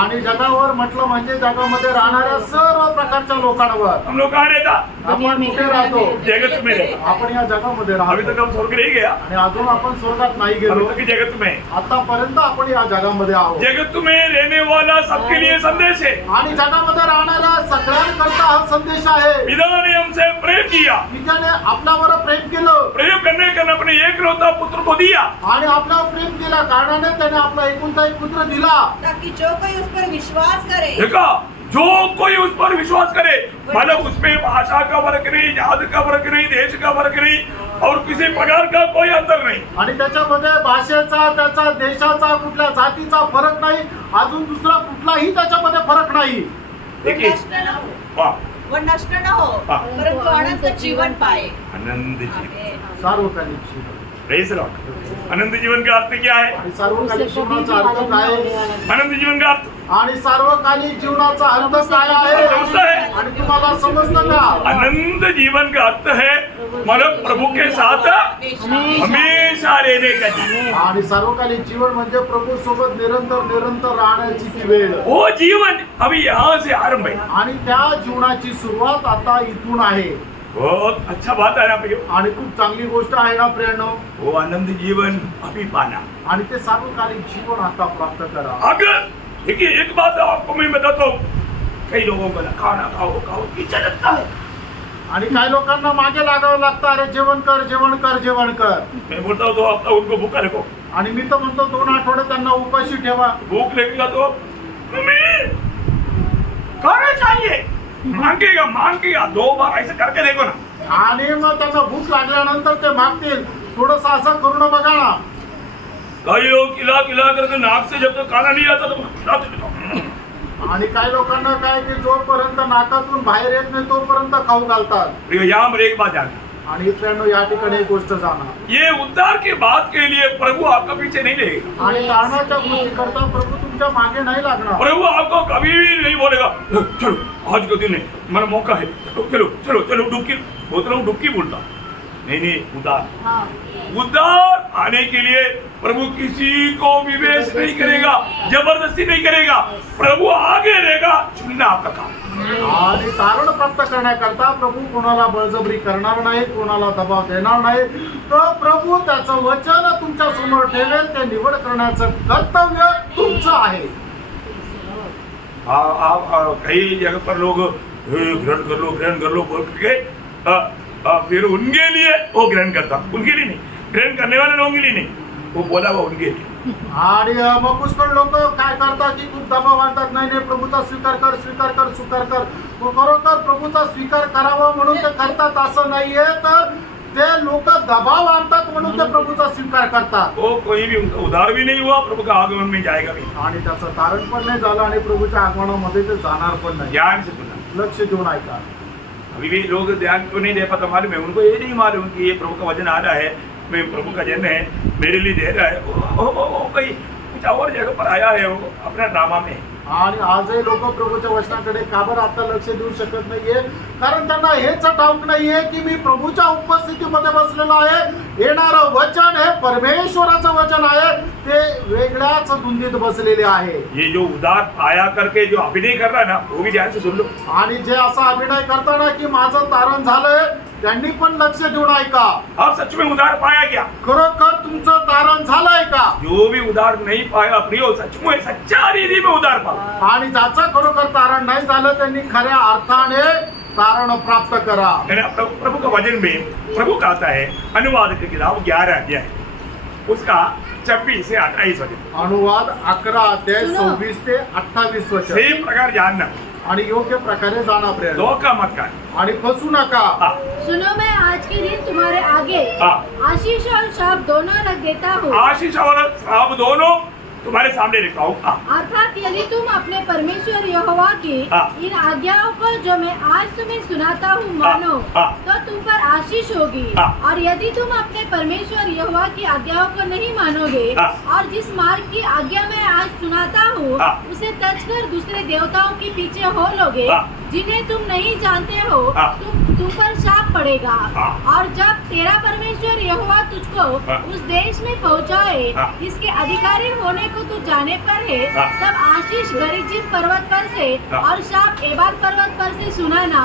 आणि जगावर म्हटलं म्हणजे जगामध्ये राहणाऱ्या सर्व प्रकारच्या लोकांवर. हम लोग कहाँ रहता? आपण कुठे राहतो? जगत में रहता. आपण या जगामध्ये अभी राहतो. तक हम स्वर्ग नहीं गया, आणि अजून आपण स्वर्गात नाही अभी गेलो. तक जगत में. आतापर्यंत आपण या जगामध्ये आहोत. जगत में रहने वाला सबके लिए संदेश है. आणि जगामध्ये राहणाऱ्या सगळ्यांकरता हा संदेश आहे. पिता ने हमसे प्रेम किया. की त्याने आपल्यावर प्रेम केलं. प्रेम करने के लिए अपने एकलौता पुत्र को दिया. आणि आपल्यावर प्रेम केल्या कारणाने त्याने आपला एकुलता एक पुत्र दिला. ताकि जो कोई उस पर विश्वास करे, देखा, जो कोई उस पर विश्वास करे, मतलब उसमें भाषा का फर्क नहीं, जात का फर्क नहीं, देश का फर्क नहीं और किसी प्रकार का कोई अंतर नहीं. आणि त्याच्यामध्ये भाषेचा, त्याचा देशाचा, कुठल्या जातीचा फरक नाही. अजून दुसरा कुठलाही त्याच्यामध्ये फरक नाही. वो देखिए, नष्ट न हो, वाह, वो नष्ट न हो, हाँ। परंतु अनंत जीवन पाए. आनंद जीवन. सार्वकालिक जीवन. Praise Lord. आनंद जीवन का अर्थ क्या है? आणि सार्वकालिक जीवनाचा अर्थ काय आहे? आनंद जीवन का अर्थ आणि सार्वकालिक जीवनाचा अर्थ काय आहे? समझता है? आणि तुम्हाला समजतं का? आनंद जीवन का अर्थ है मतलब प्रभु के साथ हमेशा रहने का जीवन. आणि सार्वकालिक जीवन म्हणजे प्रभू सोबत निरंतर राहण्याची ती वेळ. वो जीवन अभी यहाँ से आरंभ है. आणि त्या जीवनाची सुरुवात आता इथून आहे. बहुत अच्छा बात है ना प्रियो. आणि खूप चांगली गोष्ट आहे ना प्रियांनो. वो आनंद जीवन अभी पाना. आणि ते सार्वकालिक जीवन आता प्राप्त करा. अगर देखिए, एक बात आपको मैं बताता हूँ, कई लोगों को ना खाना खाओ खाओ इच्छा लगता है. आणि काही लोकांना मागे लागावं लागतं, अरे जेवण कर जेवण कर जेवण कर. मैं बोलता हूँ 2 हफ्ता उनको भूखा रखो. आणि मी तर म्हणतो 2 आठवडे त्यांना उपाशी ठेवा. भूख लगेगा तो मम्मी खाना चाहिए, मांगेगा 2 बार ऐसे करके देखो ना. आणि मग त्यांना भूक लागल्यानंतर ते मागतील. थोडस असं करून बघा ना. कई लोग खिला खिला करके नाक से जब तक खाना नहीं आता तो खिलाते रहते. आणि काही लोकांना काय की जोपर्यंत नाकातून बाहेर येत नाही तोपर्यंत खाऊ घालतात. प्रियो, यहाँ पर एक बात जानना, आणि मित्रांनो या ठिकाणी एक गोष्ट जाणा. ये उद्धार के बाद के लिए प्रभु आपका पीछे नहीं रहेगा. आणि तारणाच्या गोष्टी करता प्रभू तुमच्या मागे नाही लागणार. प्रभु आपको कभी भी नहीं बोलेगा चलो आज का दिन है मेरा मौका है चलो चलो चलो डुबकी बोलता हूँ डुबकी बोलता नहीं उदार हाँ उदार आने के लिए प्रभु किसी को विवेश नहीं करेगा जबरदस्ती नहीं करेगा प्रभु आगे रहेगा चुनना आपका काम. आणि तारण प्राप्त करण्याकरता प्रभू कोणाला बळजबरी करणार नाही, कोणाला दबाव देणार नाही. तर प्रभू त्याचं वचन तुमच्या समोर ठेवेल, ते निवड करण्याचं कर्तव्य तुमचं आहे. कई जगह पर लोग ग्रहण कर लो बोल के फिर उनके लिए वो ग्रहण करता, उनके लिए नहीं, ग्रहण करने वाले लोगों के लिए नहीं, वो बोला वो उनके लिए. आणि मग पुष्कळ लोक काय करतात की खूप दबाव आणतात, नाही नाही प्रभूचा स्वीकार कर स्वीकार कर स्वीकार कर. खरोखर प्रभूचा स्वीकार करावा म्हणून ते करतात असं नाहीये, तर ते लोक दबाव आणतात म्हणून ते प्रभूचा स्वीकार करतात. वो कोई भी उनका उधार भी नहीं हुआ, प्रभु का आगमन में जाएगा भी. आणि त्याचं तारण पण नाही झालं आणि प्रभूच्या आगमनामध्ये ते जाणार पण नाही. ध्यान से सुना. लक्ष देऊन ऐका. अभी भी लोग ध्यान क्यों नहीं दे पाता मालूम है, उनको ये नहीं मालूम कि ये प्रभु का वचन आ रहा है, मैं प्रभु का जन है मेरे लिए दे रहा है. वो कहीं कुछ और जगह पर आया है, वो अपना ड्रामा में. आणि आजही लोक प्रभूच्या वचनाकडे का बरं आता लक्ष देऊ शकत नाहीये, कारण त्यांना हेच ठाऊक नाहीये की मी प्रभूच्या उपस्थितीमध्ये बसलेलो आहे. येणारं वचन हे परमेश्वराचं वचन आहे, ते वेगळ्याच धुंदीत बसलेले आहे. ये जो उदार आया करके जो अभिनय कर रहा है ना, वो भी ध्यान से सुन लो. आणि जे असा अभिनय करताना की माझं तारण झालंय, त्यांनी पण लक्ष देऊन ऐका. आप सच में उदार पाया क्या? खरोखर तुमचं तारण झालंय का? जो भी उदार नहीं पाया प्रियो सच में सच्चा रीति में उदार पाओ. आणि ज्याचं खरोखर तारण नाही झालं त्यांनी खऱ्या अर्थाने तारण प्राप्त करा. प्रभु का वचन में प्रभु कहता है अनुवाद की किताब 11 अध्याय उसका 26 से 28 वचन. अनुवाद 11 अध्याय 26 ते 28 वचन. सही प्रकार जानना आणि योग्य प्रकारे जाणा प्रयत्न धोखा मत कर. आणि फसू नका. सुनो मैं आज के दिन तुम्हारे आगे आशीष और शाप दोनों रख देता हूँ. आशीष और श्राप दोनों तुम्हारे सामने रखता हूँ. अर्थात यदि तुम अपने परमेश्वर यहोवा की इन आज्ञाओं को जो मैं आज तुम्हें सुनाता हूँ मानो तो तुम पर आशीष होगी. और यदि तुम अपने परमेश्वर यहोवा की आज्ञाओं को नहीं मानोगे और जिस मार्ग की आज्ञा मैं आज सुनाता हूँ उसे तज कर दूसरे देवताओं के पीछे हो लोगे जिन्हें तुम नहीं जानते हो, तुम पर शाप पड़ेगा. और जब तेरा परमेश्वर यहोवा तुझको उस देश में पहुँचाए इसके अधिकारी होने को तू जाने पर है, तब आशीष गरिजिम पर्वत पर से और शाप एबाल पर्वत पर से सुनाना.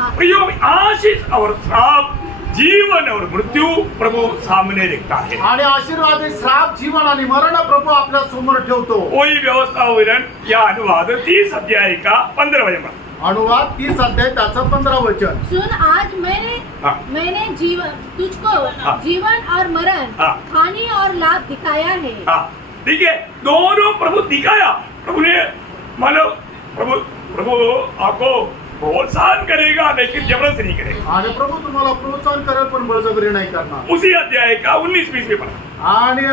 आशीष और श्राप जीवन और मृत्यु प्रभु सामने रखता है. आणि आशीर्वाद श्राप जीवन आणि मरण प्रभू आपल्या समोर ठेवतो. कोई व्यवस्था विवरण या अनुवाद 30 अध्याय का 15 वचन. अनुवाद 30 अध्याय त्याचं 15 वचन. सुन आज मैंने जीवन तुझको जीवन और मरण हानि और लाभ दिखाया है. ठीक है, दोनों प्रभु दिखाया. प्रभु ने मानो प्रभु आपको प्रोत्साहन करेगा लेकिन जबरदस्ती नहीं करेगा. आणि प्रभू तुम्हाला प्रोत्साहन करेल पण बळजबरी नाही करणार. उसी अध्याय का 19-20 में पढ़ा. आणि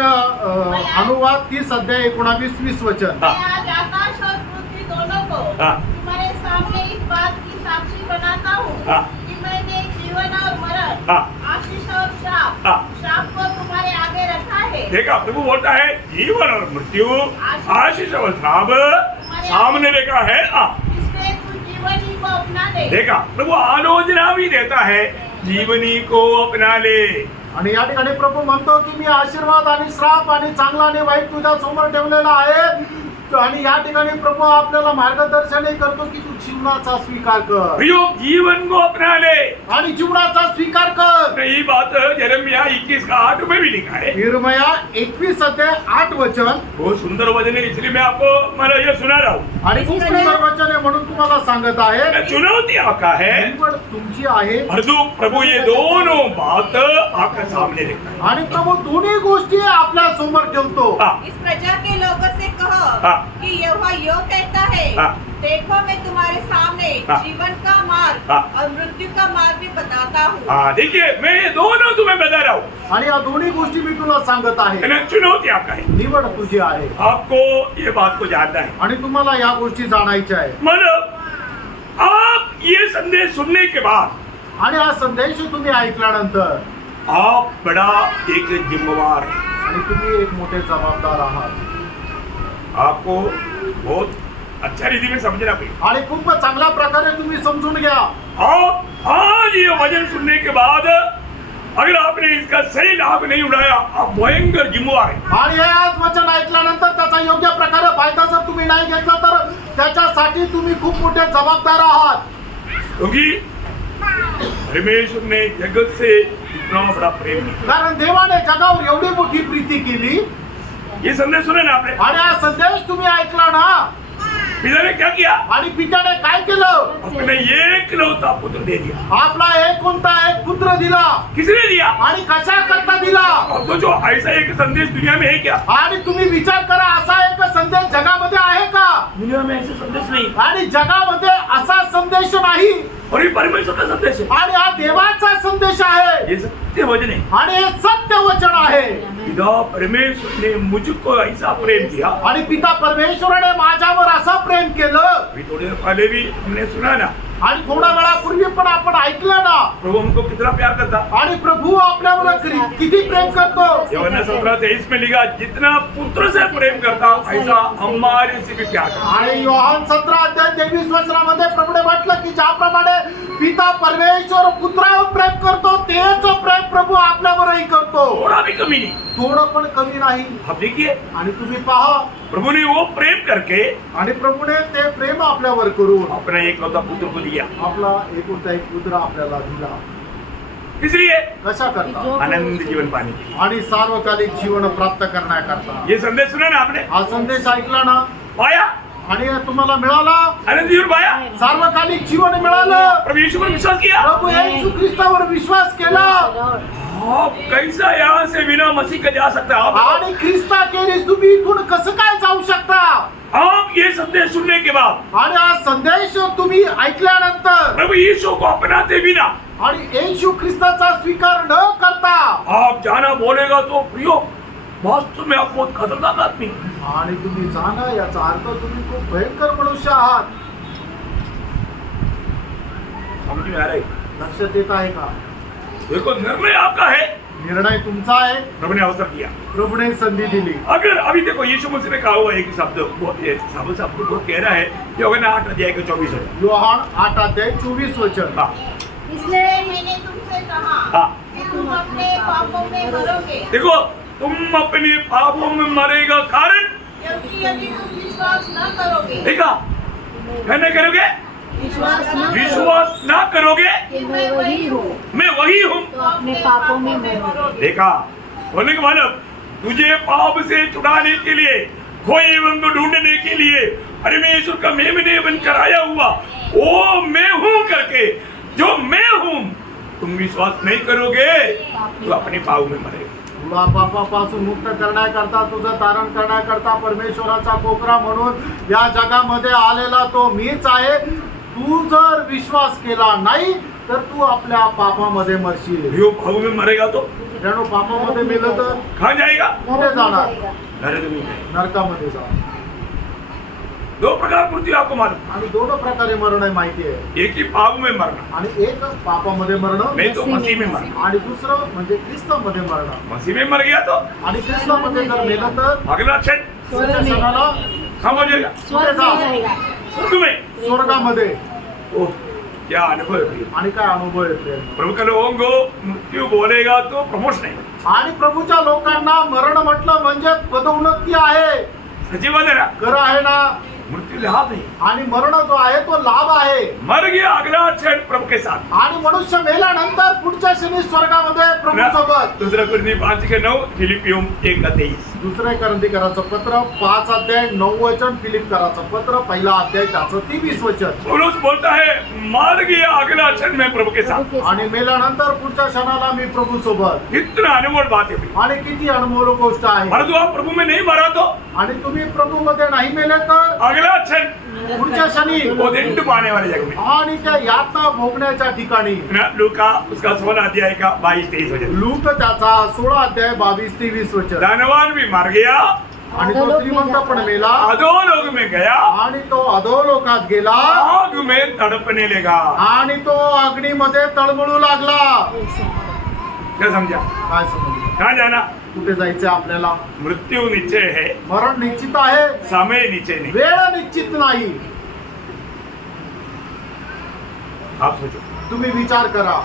अनुवाद 30 अध्याय 19-20 वचन. मैं आज आकाश और पृथ्वी दोनों को तुम्हारे सामने इस बात की साक्षी बनाता हूँ कि मैंने जीवन और मरण आशीष और शाप को तुम्हारे आगे रखा है. देखा प्रभु बोलता है जीवन और मृत्यु आशीष और श्राप सामने रखा है. इसलिए तू जीवनी को अपना ले. देखा प्रभु आलोचना भी देता है जीवनी को अपना ले. आणि या ठिकाणी प्रभू म्हणतो की मी आशीर्वाद आणि श्राप आणि चांगला आणि वाईट तुझ्या समोर ठेवलेला आहे. आणि या ठिकाणी प्रभू आपल्याला मार्गदर्शनही करतो की तू जीवनाचा स्वीकार कर. प्रियो जीवन को अपना ले आणि जीवनाचा स्वीकार कर. यही बात यिर्मयाह 21:8 में भी लिखा है. यिर्मयाह 21 अध्याय 8 वचन. बहुत सुंदर वचन है, इसलिए मैं आपको मैं ये सुना रहा हूँ. आणि खूप सुंदर वचन आहे म्हणून तुम्हाला सांगत आहे. चुनौती आपका है, निवड तुमची आहे. प्रभु ये दोनों बात आपके सामने रखता है. आणि प्रभू दोन्ही गोष्टी आपल्या समोर ठेवतो. इस प्रजा के लोगों से कहो कि यहोवा यो कहता है, देखो मैं तुम्हारे सामने जीवन का मार्ग और मृत्यु का मार्ग भी बताता हूँ. देखिए मैं ये दोनों तुम्हें बता रहा हूँ. आणि या दोन्ही गोष्टी मी तुला सांगत आहे. चुनौती आपका है, निवड तुझी आहे. आपको ये बात को जानना है आणि तुम्हाला या गोष्टी जाणायच्या आहे. मतलब आप ये संदेश सुनने के बाद आणि हा संदेश तुम्ही ऐकल्यानंतर आप बड़ा एक जिम्मेवार आणि तुम्ही एक मोठे जबाबदार आहात. आपको बहुत अच्छा रीति में समझना पड़ेगा। आणि खूप चांगल्या प्रकारे तुम्ही समजून घ्या। और आज ये वचन सुनने के बाद अगर आपने इसका सही लाभ नहीं उठाया, आप भयंकर जिम्मेवार है। आणि हे आज वचन ऐकल्यानंतर त्याचा योग्य प्रकारे फायदा जर तुम्ही नाही घेतला तर त्याच्यासाठी तुम्ही खूप मोठे जबाबदार आहात। क्योंकि परमेश्वर ने जगत से इतना बड़ा प्रेम किया। कारण देवाने जगावर एवढी मोठी प्रीती केली। ये संदेश सुने ना आपने, आणि हा संदेश तुम्ही ऐकला ना। पिता ने क्या किया? आणि पित्याने काय केलं? अपने एकलौता पुत्र दे दिया। आपला एक कोणता एक पुत्र दिला। किसने दिया? आणि कशा करता दिला? अब सोचो, ऐसा एक संदेश दुनिया में है क्या? आणि तुम्ही विचार करा, असा एक संदेश जगामध्ये आहे का? दुनिया में ऐसा संदेश नहीं। आणि जगामध्ये असा संदेश नाही। और ये परमेश्वर का संदेश है। आणि हा देवाचा संदेश आहे। ये सत्य वचन है। आणि हे सत्य वचन आहे। पिता परमेश्वर ने मुझको ऐसा प्रेम किया। आणि पिता परमेश्वराने माझ्यावर असं प्रेम केलं। अभी थोड़ी देर पहले भी हमने सुना ना, आणि थोड्या वेळापूर्वी पण आपण ऐकलं ना। प्रभु हमको कितना प्यार करता। आणि प्रभू आपल्यावर किती प्रेम करतो। यूहन्ना 17:23 में लिखा, जितना पुत्र से प्रेम करता ऐसा हमारे से भी प्यार करता। आणि योहान 17:23 वचनामध्ये प्रभूने म्हटलं की ज्याप्रमाणे पिता परमेश्वर पुत्रावर प्रेम करतो तेच प्रेम प्रभू आपल्यावरही करतो। थोड़ा भी कमी नहीं। थोडं पण कमी नाही। अब देखिए, आणि तुम्ही पहा, प्रभु ने वो प्रेम करके आणि प्रभूने ते प्रेम आपल्यावर करून अपना एकलौता पुत्र को दिया। आपला एकुलता एक पुत्र आपल्याला दिला। इसलिए कशा करता? आनंद जीवन पाने के लिए। आणि सार्वकालिक जीवन प्राप्त करण्याकरता। ये संदेश सुना ना आपने, हा संदेश ऐकला ना। पाया आणि तुम्हाला मिळाला, आनंद जीवन पाया, सार्वकालिक जीवन मिळालं। प्रभु यीशु पर विश्वास किया, प्रभु येशू ख्रिस्तावर विश्वास केला। आप कैसा यहाँ से बिना मसीह का जा सकता है? आणि ख्रिस्ता केलीस तुम्ही इथून कसं काय जाऊ शकता? आप ये संदेश सुनने के बाद आणि हा संदेश तुम्ही ऐकल्यानंतर प्रभु यीशु को अपनाते बिना आणि येशू ख्रिस्ताचा स्वीकार न करता आप जाना बोलेगा तो प्रियो, वास्तव में आप बहुत खतरनाक आदमी। आणि तुम्ही जाणं याचा अर्थ तुम्ही खूप भयंकर मनुष्य आहात। समझ में आ रहा है? लक्षात येत आहे का? देखो, निर्णय आपका है, निर्णय तुमचा आहे। प्रभु ने अवसर दिया। प्रभूने संधी दिली। अगर अभी देखो, यीशु मसीह ने कहा हुआ एक शब्द, वो कह रहा है, यूहन्ना 8:24 है। योहान 8:24 वचन। हाँ, इसलिए मैंने तुमसे कहा हाँ। कि तुम अपने पापों में मरोगे, देखो, तुम अपने पापों में मरेगा, कारण क्योंकि यदि तुम विश्वास न करोगे देखा, क्या नहीं करोगे? विश्वास विश्वास ना करोगे कि मैं वही हूँ मैं वही हूँ, तो अपने पापों में मरोगे। देखा, बोलने का मतलब, तुझे पाप से छुड़ाने के लिए, खोए एवं को ढूंढने के लिए परमेश्वर का मेमने बनकर आया हुआ वो मैं हूँ करके, जो मैं हूँ, तुम विश्वास नहीं करोगे तो अपने पाप में मरेगा। तुला पापापासून मुक्त करण्याकरता, तुझं तारण करण्याकरता परमेश्वराचा कोकरा म्हणून या जगामध्ये आलेला तो मीच आहे। तू जर विश्वास केला नाही तर तू आपल्या पापामध्ये मरशील। यो पाप में मरेगा तो जणू पापामध्ये मेलं तर कहाँ जाएगा? कुठे जाणार? नरक में। नरकामध्ये जा। दो प्रकार मृत्यु आपको मालूम, आणि दोन प्रकारे मरण आहे माहिती आहे। एक ही पाप में मरना, आणि एक पापामध्ये मरणं, नहीं तो मसीह में मरना। आणि दुसरं म्हणजे ख्रिस्तामध्ये मरणं। मसीह में मर गया तो आणि ख्रिस्तामध्ये जर मेलं तर अगला क्षण पुढच्या क्षणाला कहाँ पहुंचेगा? स्वर्ग में जाएगा। स्वर्ग में। स्वर्गामध्ये। ओह, क्या अनुभव है। आणि काय अनुभव येते? प्रभु के लोगों को मृत्यु बोलेगा तो प्रमोशन है। आणि प्रभूच्या लोकांना मरण म्हटलं म्हणजे पदोन्नती आहे। सच्ची बात है ना? खरं आहे ना? मृत्यू लाभ है। आणि मरण जो आहे तो लाभ आहे। मर गया अगला क्षण प्रभु के साथ। आणि मनुष्य मेल्यानंतर पुढच्या क्षणी स्वर्गामध्ये प्रभू सोबत। दूसरा कुरिन्थी 5:9, फिलिपियों 1:23। दुसरे करंथीकराचं पत्र 5:9 वचन, फिलिपकराचं पत्र 1 त्याचं 23 वचन। पौलुस बोलता है, मर गया अगला क्षण मैं प्रभु के साथ। आणि मेल्यानंतर पुढच्या क्षणाला मी प्रभू सोबत। कितना अनमोल बात है भाई। आणि किती अनमोल गोष्ट आहे। मर दो, आप प्रभु में नहीं मरा तो आणि तुम्ही प्रभू मध्ये नाही मेले तर अगला क्षण पुढच्या क्षणी वो दंड पाने वाले जग में। आणि त्या यातना भोगण्याच्या ठिकाणी। लूका उसका 16 अध्याय का 22-23 वचन। लूक त्याचा 16 22-23 वचन। धनवान भी मर गया आणि तो श्रीमंत पण मेला। अधोलोक में गया आणि तो अधोलोकात गेला। आग में तड़पने लगा। आणि तो अग्नीमध्ये तळमळू लागला। क्या समझा? काय समजलं? कहाँ जाना? कुठे जायचंय आपल्याला? मृत्यु निश्चय है, मरण निश्चित आहे, समय निश्चय नहीं. वेळ निश्चित नाही. आप सोचो, तुम्ही विचार करा.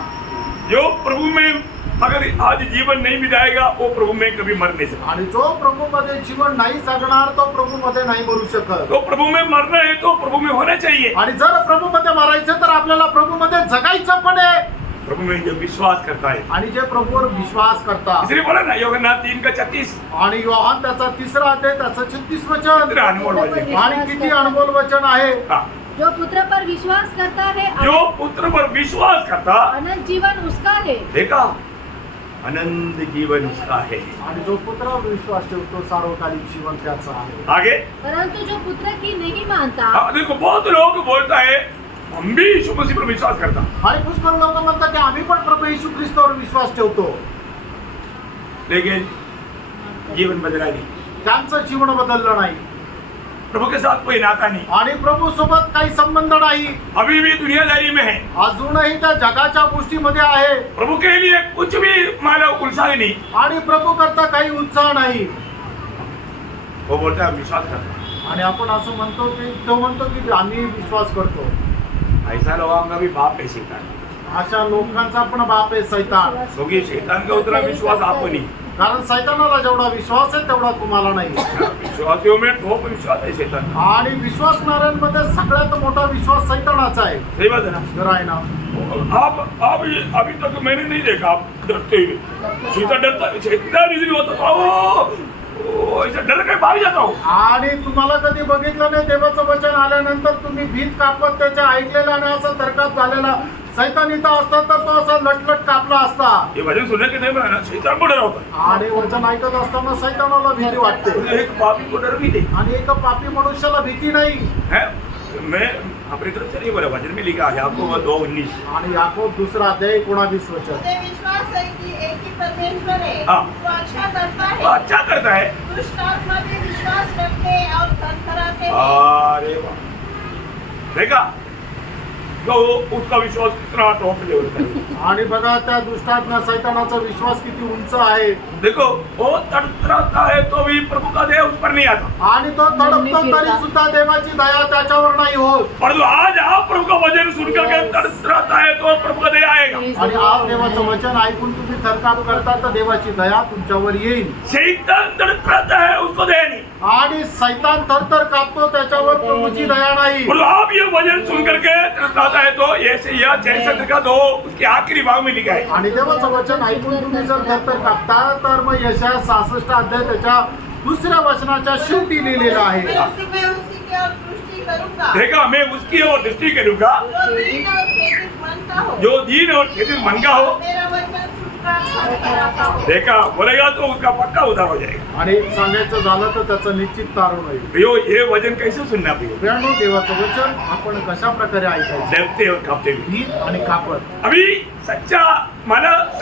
जो प्रभु में अगर आज जीवन नहीं बिताएगा वो प्रभु में कभी मर नहीं सकता. आणि जो प्रभू मध्ये जीवन नाही जगणार तो प्रभू मध्ये नाही मरू शकत. तो प्रभु में मरना है तो प्रभु में होना चाहिए. आणि जर प्रभू मध्ये मरायचं तर आपल्याला प्रभू मध्ये जगायचं पण आहे. प्रभु में जो विश्वास करता है, आणि जे प्रभूवर विश्वास करतात. इसलिए बोला ना यूहन्ना 3:36. आणि योहान त्याचा 3रा अध्याय त्याचं 36 वचन. किती अनमोल वचन. आणि किती अनमोल वचन आहे. हाँ. जो पुत्र पर विश्वास करता है जो पुत्र पर विश्वास करता, अनंत जीवन उसका है. देखा, अनंत जीवन उसका है. आणि जो पुत्रावर विश्वास ठेवतो सार्वकालिक जीवन त्याचा आहे. आगे परंतु जो पुत्र की नहीं मानता हाँ, देखो बहुत लोग बोलता है हम भी यीशु मसीह पर विश्वास करता, आणि पुष्कळ लोक म्हणतात की आम्ही पण प्रभू येशू ख्रिस्तावर विश्वास ठेवतो, लेकिन जीवन बदला नहीं, त्यांचं जीवन बदललं नाही. प्रभु के साथ कोई नाता नहीं, आणि प्रभू सोबत काही संबंध नाही. अभी भी दुनियादारी में है, अजूनही त्या जगाच्या गोष्टीमध्ये आहे. प्रभु के लिए कुछ भी माला उत्साह नहीं. आणि प्रभू करता काही उत्साह नाही. वो बोलता है विश्वास करता. आणि आपण असं म्हणतो की तो म्हणतो की आम्ही विश्वास करतो. ऐसा लोगों का भी बाप है शैतान, अशा लोकांचा पण बाप आहे सैतान. क्योंकि शैतान का उतना विश्वास आपको नहीं. कारण सैतानाला जेवढा विश्वास आहे तेवढा तुम्हाला नाही. विश्वासियों में ठोक विश्वास है शैतान. आणि विश्वासणाऱ्यांमध्ये सगळ्यात मोठा विश्वास सैतानाचा आहे. सही बात है ना. खरं आहे ना. आप अभी तक मैंने नहीं देखा आप डरते हुए. शैतान डरता है, शैतान इधर होता था, ओ ऐसा डर के भाग जाता हूँ. आणि तुम्हाला कधी बघितलं नाही देवाचं वचन आल्यानंतर तुम्ही भीत कापत त्याच्या ऐकलेला आणि असं तरकाप झालेला सैतान इथं असता तर तो असा लटलट कापला असता. ये भजन सुनने के टाइम में ना शैतान को डर होता है. आणि वचन ऐकत असताना सैतानाला भीती वाटते. एक पापी को डर भी नहीं आणि एका पापी मनुष्याला भीती नाही. है. मैं अपनी तरफ से नहीं बोला, भजन में लिखा है आपको 2:19. आणि याकोब 2रा अध्याय 19 वचन. मुझे विश्वास है कि एक ही परमेश्वर है हाँ. वो अच्छा करता वो है. अच्छा करता है. दुष्ट आत्मा भी विश्वास रखते और थरथराते हैं. अरे वाह, देखा तो उसका विश्वास कितना टॉप लेवल का है. आणि बघा त्या दुष्टात्मा सैतानाचा विश्वास किती उंच आहे. देखो वो तड़पता है तो भी प्रभु का दया उस पर नहीं आता. आणि तो तडपतो तरी सुद्धा देवाची दया त्याच्यावर नाही होत. परंतु आज आप प्रभु का वचन सुनकर के तड़पता है तो प्रभु का दया आएगा. आणि आज देवाचं वचन ऐकून तुम्ही थरकाप करता तर देवाची दया तुमच्यावर येईल. शैतान तड़पता है उसको दया नहीं. आणि सैतान थरथर कापतो त्याच्यावर प्रभूची दया नाही. परंतु आप ये वचन सुन करके तड़पता है तो ऐसे या 66 का 2 उसके आखिरी भाग में लिखा है. आणि देवाचं वचन ऐकून तुम्ही जर थरथर कापता तर मग यशाया 66 अध्याय त्याच्या 2ऱ्या वचनाच्या शेवटी लिहिलेलं आहे. मैं उसी की ओर दृष्टि करूंगा देखा मैं उसकी ओर दृष्टि करूंगा जो दीन और खेदित मन का हो. जो दीन और खेदित मन का हो. मेरा वचन सुनकर कराता हो. देखा बोलेगा तो उसका पक्का उधार हो जाएगा. आणि सांगायचं झालं तर त्याचं निश्चित तारण होईल. भैया ये वचन कैसे सुनना भैया? प्रियानो देवाचं वचन आपण कशा प्रकारे ऐकायचं. डरते और कांपते हुए. भीत आणि कापत. अभी सच्चा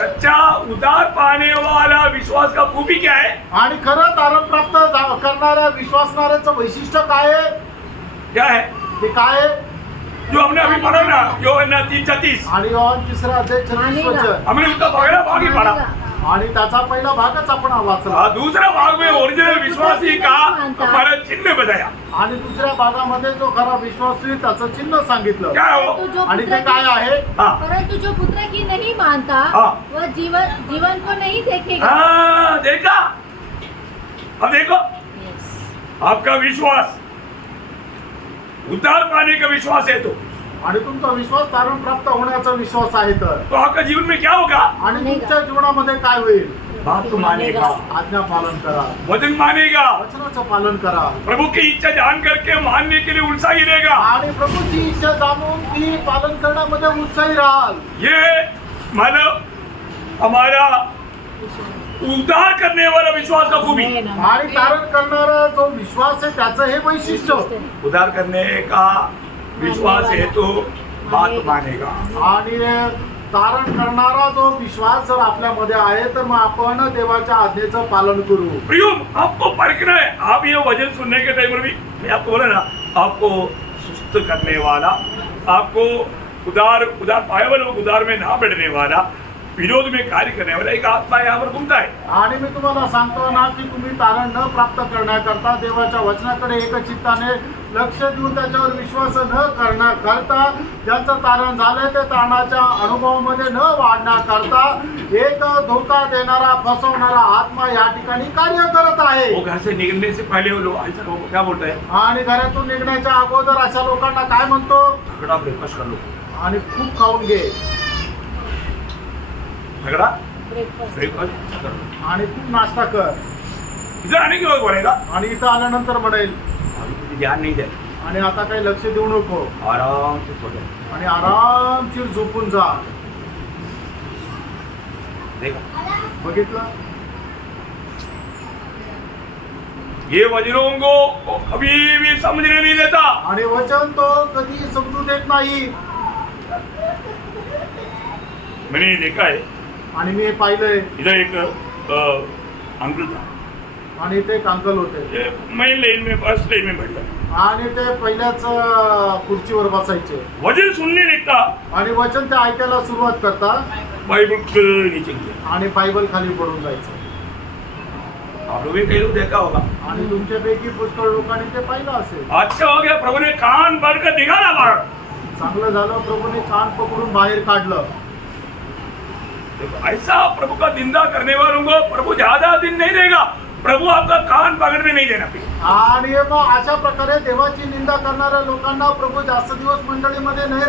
सच्चा उधार पाने वाला विश्वास का खूबी क्या है? आणि खरं तारण प्राप्त करणाऱ्या विश्वासणाऱ्याचं वैशिष्ट्य काय आहे. क्या है ते काय आहे. जो हमने अभी पढ़ा ना यूहन्ना 3:36. आणि योहान 3रा अध्याय 36 वचन. हमने उसका पहला भाग ही पढ़ा. आणि त्याचा पहिला भागच आपण वाचला. और दूसरा भाग में ओरिजिनल विश्वासी का हमारा चिन्ह बताया. आणि 2ऱ्या भागामध्ये जो खरा विश्वासी त्याचं चिन्ह सांगितलं. क्या हो? परंतु जो आणि पुत्र ते काय आहे. हाँ. परंतु जो पुत्र की नहीं मानता हाँ. वह जीवन को नहीं देखेगा. हाँ, देखा. अब देखो आपका विश्वास उद्धार पाने का विश्वास है आणि तुमचा विश्वास तारण प्राप्त होण्याचा विश्वास आहे तो आपका जीवन में क्या होगा? आणि तुमच्या जीवनामध्ये काय होईल. बात मानेगा, आज्ञा पालन करा, वचन मानेगा, वचनाचं पालन करा प्रभु की इच्छा जान करके मानने के लिए उत्साही रहेगा. आणि प्रभूची इच्छा जाणून ती पालन करण्यामध्ये उत्साही राहाल. ये मानव हमारा उद्धार करने वाला विश्वास का खूबी. आणि तारण करणारा जो विश्वास आहे त्याचं हे वैशिष्ट्य. उद्धार करने का विश्वास है तो बात मानेगा. आणि तारण करणारा जो विश्वास जर आपल्यामध्ये आहे तर मग आपण देवाच्या आज्ञेचं पालन करू. प्रियो आपको परखना है. आप ये वचन सुनने के टाइम पर भी मैं आपको बोला ना आपको सुस्त करने वाला, आपको उदार पाए वाले उदार में ना बढ़ने वाला, विरोध में कार्य करने वाला एक आत्मा यहाँ पर घूमता है। आणि मी तुम्हाला सांगतो ना की तुम्ही तारण न प्राप्त करण्याकरता देवाच्या वचनाकडे एकचित्ताने लक्ष देऊन त्याच्यावर विश्वास न करता ज्यांचं तारण झालंय ते तारणाच्या अनुभवामध्ये न वाढण्याकरता एक धोका देणारा फसवणारा आत्मा या ठिकाणी कार्य करत आहे. वो घर से निकलने से पहले वो लोग ऐसा लोग क्या बोलता है, आणि घरातून निघण्याच्या अगोदर अशा लोकांना काय म्हणतो, झगड़ा ब्रेकफास्ट कर लो, आणि खूप खाऊन घे, झगड़ा ब्रेकफास्ट ब्रेकफास्ट कर लो। आणि खूप नाश्ता कर, इधर आने के बाद बोलेगा आणि इथं आल्यानंतर म्हणेल अभी तुझे ध्यान नहीं दे, आणि आता काही लक्ष देऊ नको, आराम से सो जा, आणि आरामशीर झोपून जा. देखा बघितलं, ये वजनों को कभी भी समझने नहीं देता। आणि वचन तो कधी समजू देत नाही. मैंने देखा है, आणि मी हे पाहिलंय, इधर एक अंकल था, आणि ते एक अंकल होते, ये मैं लेन में फर्स्ट लेन में बैठा, आणि ते पहिल्याच खुर्चीवर बसायचे, वजन सुनने लगता, आणि वचन ते ऐकायला सुरुवात करता, बाइबल के नीचे गिरा। आणि बायबल खाली पडून जायचं. आप लोग भी कई लोग देखा होगा। आणि तुमच्यापैकी पुष्कळ लोकांनी ते पाहिलं असेल. अच्छा हो गया, प्रभु ने कान भर कर दिखाना बाहर। चांगलं झालं, प्रभूने कान पकडून बाहेर काढलं. देखो, ऐसा प्रभु का निंदा करने वालों को प्रभु ज्यादा दिन नहीं देगा, प्रभु आपका कान पकड़ने नहीं देना। आणि मग अशा प्रकारे देवाची निंदा करणाऱ्या लोकांना प्रभू जास्त दिवस मंडळीमध्ये नाही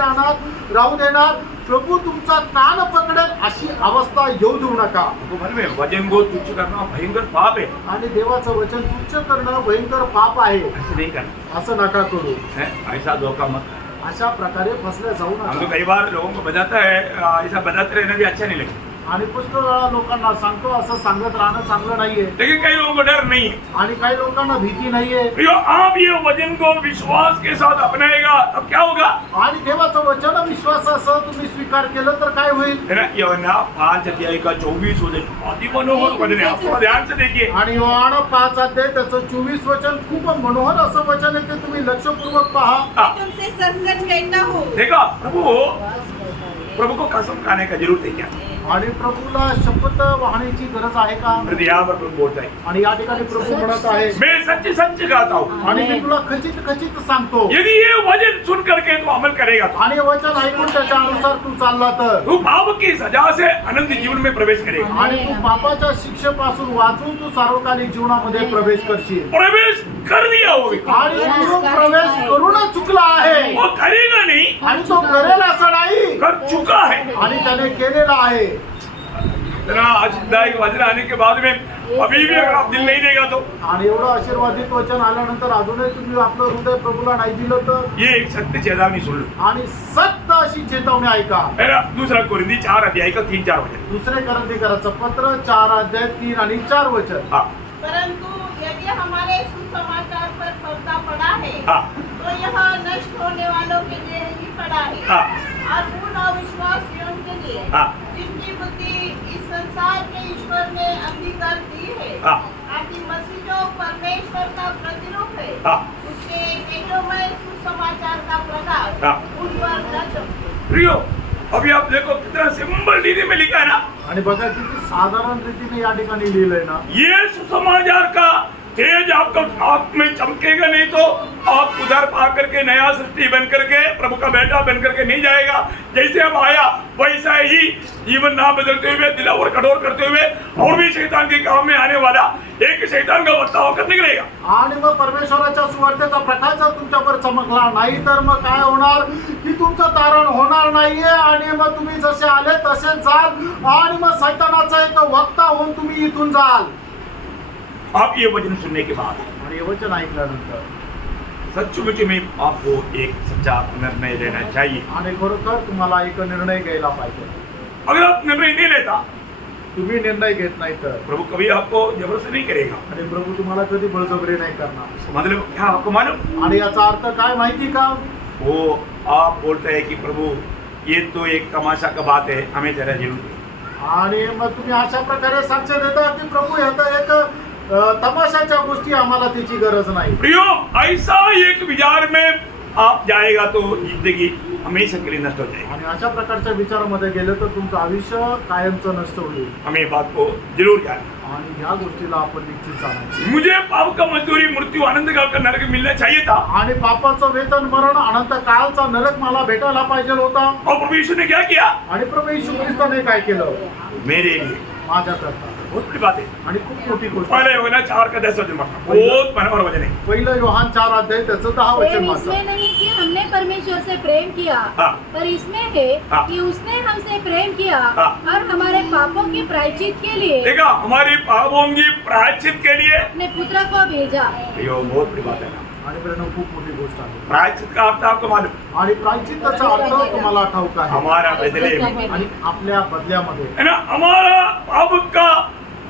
राहू देणार. प्रभू तुमचा कान पकडेल अशी अवस्था येऊ देऊ नका. तो मन में वचन को तुच्छ करना भयंकर पाप है, आणि देवाचं वचन तुच्छ करणं भयंकर पाप आहे. ऐसे नहीं करना असं नका करू. है, ऐसा धोखा मत। अशा प्रकारे फसल्या जाऊ हम तो नका. कई बार लोगों को बताता है, ऐसा बताते रहना भी अच्छा नहीं लगता, आणि पुष्कळ वेळा लोकांना सांगतो असं सांगत राहणं चांगलं नाहीये. लेकिन कई लोगों को डर नहीं है। आणि काही लोकांना भीती नाहीये. प्रियो, आप ये वचन को विश्वास के साथ अपनाएगा तब क्या होगा, आणि देवाचं वचन विश्वासासह तुम्ही स्वीकार केलं तर काय होईल. है ना। यूहन्ना 5 अध्याय का 24 वचन अति मनोहर वचन है, आप थोड़ा ध्यान से देखिए। आणि योहान 5 अध्याय त्याचं 24 वचन खूप मनोहर असं वचन आहे, ते तुम्ही लक्षपूर्वक पहा. हाँ, तुमसे सच सच कहता हूँ, देखा प्रभु को कसम खाने का जरूरत है क्या, आणि प्रभूला शपथ वाहण्याची गरज आहे का. फिर यहाँ पर प्रभु बोलता है, आणि या ठिकाणी प्रभू म्हणत आहे, मैं सच सच कहता हूँ, आणि मी तुला खचित खचित सांगतो, यदि ये वचन सुन करके तू अमल करेगा तो आणि वचन ऐकून त्याच्या अनुसार तू चालला तर तू पाप की सजा से अनंत जीवन में प्रवेश करेगा, आणि तू पापाच्या शिक्षेपासून वाचून तू सार्वकालिक जीवनामध्ये प्रवेश करशील. प्रवेश कर दिया वो व्यक्ति, आणि तो प्रवेश करूनच चुकला आहे, वो करेगा नहीं, आणि तो करेल असं नाही, कर चुका है। आणि त्याने केलेला आहे. इतना आशीर्वाद वचन आने के बाद में अभी भी अगर आप दिल नहीं देगा तो आणि एवढं आशीर्वादित वचन आल्यानंतर अजूनही तुम्ही आपलं हृदय प्रभूला नाही दिलं तर, ये एक सत्य चेतावनी सुन लो। आणि सक्त अशी चेतावणी ऐका. मेरा दूसरा कोरिंथी 4 अध्याय का 3-4 वचन। दुसरे करंथीकराचं पत्र 4 अध्याय 3 आणि 4 वचन. हाँ परंतु यदि हमारे सुसमाचार पर पर्दा पड़ा है, हाँ तो यह नष्ट होने वालों के लिए ही पड़ा है, हाँ और पूर्ण अविश्वासियों के लिए, हाँ जिनकी बुद्धि इस संसार के ईश्वर ने अंगीकार दी है, हाँ ताकि मसीह जो परमेश्वर का प्रतिरूप है, हाँ उसके तेजोमय सुसमाचार का प्रकाश हाँ। उन पर न चमके। प्रियो, अभी आप देखो कितना सिंपल रीति में लिखा है ना, आणि बघा किती साधारण रीतीने या ठिकाणी लिहिलंय ना. ये सुसमाचार का तेज आपका आप में चमकेगा नहीं तो आप उधर पा करके नया सृष्टि बन करके प्रभु का बेटा बन करके नहीं जाएगा। जैसे अब आया वैसा ही जीवन ना बदलते हुए, दिल और कठोर करते हुए और भी शैतान के काम में आने वाला एक शैतान का बच्चा होकर निकलेगा। आणि मग परमेश्वराच्या सुवार्तेचा प्रकाश जर तुमच्यावर चमकला नाही तर मग काय होणार की तुमचं तारण होणार नाहीये, आणि मग तुम्ही जसे आले तसेच जाल, आणि मग सैतानाचा एक वक्ता होऊन तुम्ही इथून जाल. आप ये वचन सुनने के बाद आणि हे वचन ऐकल्यानंतर सचमुच में आपको एक सच्चा निर्णय लेना चाहिए। आणि खरोखर तुम्हाला एक निर्णय घ्यायला पाहिजे. अगर आप निर्णय नहीं लेता, तुम्ही निर्णय घेत नाही तर प्रभु कभी आपको जबरदस्ती नहीं करेगा। आणि प्रभू तुम्हाला कधी बळजबरी नाही करणार. मतलब क्या आपको मालूम, आणि याचा अर्थ काय माहिती का, वो आप बोलते हैं कि प्रभु ये तो एक तमाशा का बात है, हमें जरा जरूर दे। आणि मग तुम्ही अशा प्रकारे साक्ष देता की प्रभू ह्याचा एक तमाशाच्या गोष्टी आम्हाला त्याची गरज नाही. प्रियो, ऐसा एक विचार में आप जाएगा तो जिंदगी हमेशा के लिए नष्ट हो जाएगा। आणि अशा प्रकारच्या विचारामध्ये गेलं तर तुमचं आयुष्य कायमचं नष्ट होईल हमें ये बात को जरूर जानना। आणि ह्या गोष्टीला आपण निश्चित जाणायचं। मुझे पाप का मजदूरी मृत्यु आनंद का नरक मिलना चाहिए था, आणि पापाचं वेतन मरण अनंत काळचा नरक मला भेटायला पाहिजे होता। और प्रभु यीशु ने क्या किया आणि प्रभू येशू ख्रिस्ताने काय केलं मेरे लिए? माझ्याकरता। बहुत बड़ी बात है। आणि खूप मोठी गोष्ट पहले आहे। यूहन्ना 4 का 10 वचन पढ़ना, बहुत मनोहर वचन है। पहिलं योहान 4 अध्याय त्याचं 10 वचन प्रेम वाचा। इसमें नहीं कि हमने परमेश्वर से प्रेम किया, हाँ। पर इसमें है हाँ। कि उसने हमसे प्रेम किया हाँ। और हमारे पापों की प्रायश्चित के लिए देखा, हमारी पापों की प्रायश्चित के लिए अपने पुत्र को भेजा। ये बहुत बड़ी बात है। आणि प्रेरणा खूप मोठी गोष्ट आहे। प्रायश्चित का अर्थ आपको मालूम? आणि प्रायश्चित्ताचा अर्थ तुम्हाला ठाऊक आहे। हमारा बदले में, आणि आपल्या बदल्यामध्ये है ना, हमारा पाप का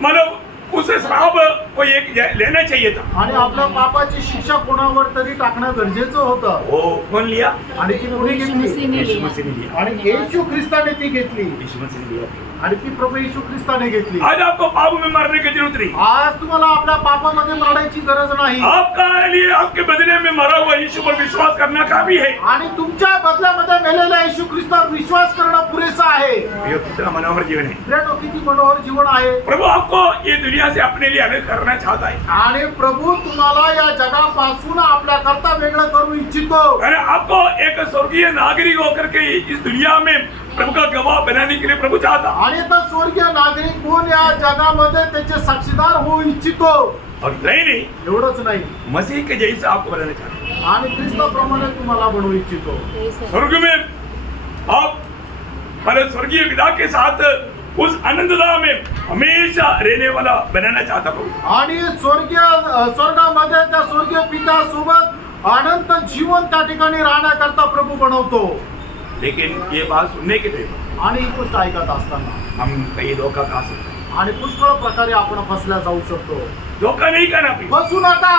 मतलब उसे श्राप को एक लेना चाहिए था। आणि आपल्या पापाची शिक्षा कोणावर तरी टाकणं गरजेचं होतं। वो कौन लिया? आणि ती कोणी घेतली? यीशु मसीह ने लिया। आणि येशू ख्रिस्ताने ती घेतली यीशु मसीह ने लिया। आणि ती प्रभू येशू ख्रिस्ताने घेतली। आज आपको पाप में मरने की जरूरत नहीं। आज तुम्हाला आपल्या पापामध्ये मरण्याची गरज नाही। आपका लिए आपके बदले में मरा हुआ यीशु पर विश्वास करना काफी है। आणि तुमच्या बदल्यामध्ये मेलेल्या येशू ख्रिस्तावर विश्वास करणं पुरेसं आहे। ये कितना मनोहर जीवन है। प्रेरणा किती मनोहर जीवन आहे। प्रभु आपको ये दुनिया से अपने लिए अलग करना चाहता है। आणि प्रभू तुम्हाला या जगापासून आपल्या करता वेगळं करू इच्छितो। अरे आपको एक स्वर्गीय नागरिक होकर के इस दुनिया में प्रभु का गवाह बनाने के लिए प्रभु चाहता। आणि तो स्वर्गीय नागरिक कोण या जगामध्ये त्याचे साक्षीदार होऊ इच्छितो। और नहीं एवढंच नाही, मसीह के जैसा आपको बनाना चाहता। आणि ख्रिस्ताप्रमाणे तुम्हाला बनवू इच्छितो। स्वर्ग में आप हमारे स्वर्गीय पिता के साथ उस आनंददा में हमेशा रहने वाला बनाना चाहता प्रभु। आणि स्वर्गामध्ये त्या स्वर्गीय पित्यासोबत अनंत जीवन त्या ठिकाणी राहण्याकरता प्रभू बनवतो। लेकिन ये बात सुनने के लिए आणि ही गोष्ट ऐकत असताना हम कई धोखा खा सकते हैं। आणि पुष्कळ प्रकारे आपण फसल्या जाऊ शकतो। धोखा नहीं करना प्लीज। फसू नका।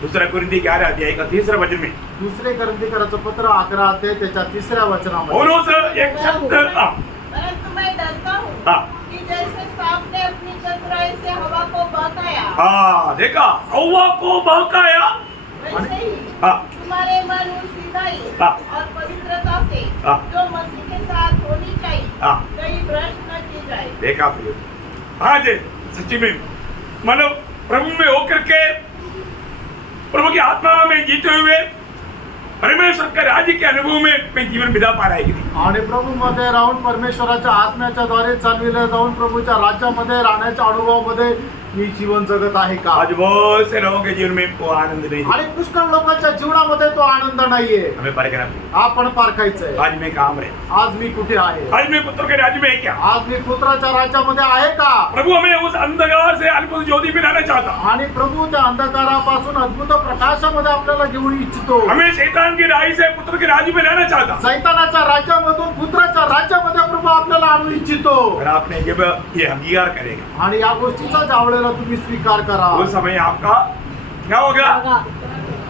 दूसरा कुरिन्थी 11 अध्याय का 3रा वचन में दुसरे करंथीकराचं पत्र 11 अध्याय त्याच्या 3ऱ्या वचनामध्ये दोनों से एक शब्द परंतु मैं डरता हूँ हाँ। कि जैसे सांप ने अपनी चतुराई से हवा को बहकाया, हाँ देखा, हवा को बहकाया। वैसे ही हाँ। तुम्हारे मन उस सीधाई हाँ। और पवित्रता से हाँ। जो मसीह के साथ होनी चाहिए हाँ। कहीं भ्रष्ट न की जाए। देखा प्रिय, आज सच्ची में मानो प्रभु में होकर के प्रभु की आत्मा में जीते हुए परमेश्वर के राज्य के अनुभव में मैं जीवन बिता पा रहा है कि नहीं? आणि प्रभू मध्ये राहून परमेश्वराच्या आत्म्याच्या द्वारे चालविल्या जाऊन प्रभूच्या राज्यामध्ये राहण्याच्या अनुभवामध्ये मी जीवन जगत आहे का? आज बहुत से लोगों के जीवन में वो आनंद नहीं है। आणि पुष्कळ लोकांच्या जीवनामध्ये तो आनंद नाहीये। हमें परखना पड़ेगा। आपण पारखायचंय। आज मैं काम रहे, आज मी कुठे आहे? आज मैं पुत्र के राज्य में है क्या? आज मी पुत्राच्या राज्यामध्ये आहे का? प्रभु हमें उस अंधकार से अद्भुत ज्योति में लाना चाहता। आणि प्रभू त्या अंधकारापासून अद्भुत प्रकाशामध्ये आपल्याला घेऊन इच्छितो। हमें शैतान की राही से पुत्र के राज्य में लाना चाहता। सैतानाच्या राज्यामधून पुत्राच्या राज्यामध्ये प्रभू आपल्याला आणू इच्छितो। और आपने जब ये अंगीकार करेगा, आणि या गोष्टीचा ज्या वेळेला तुम्ही स्वीकार करा, उस समय आपका क्या होगा?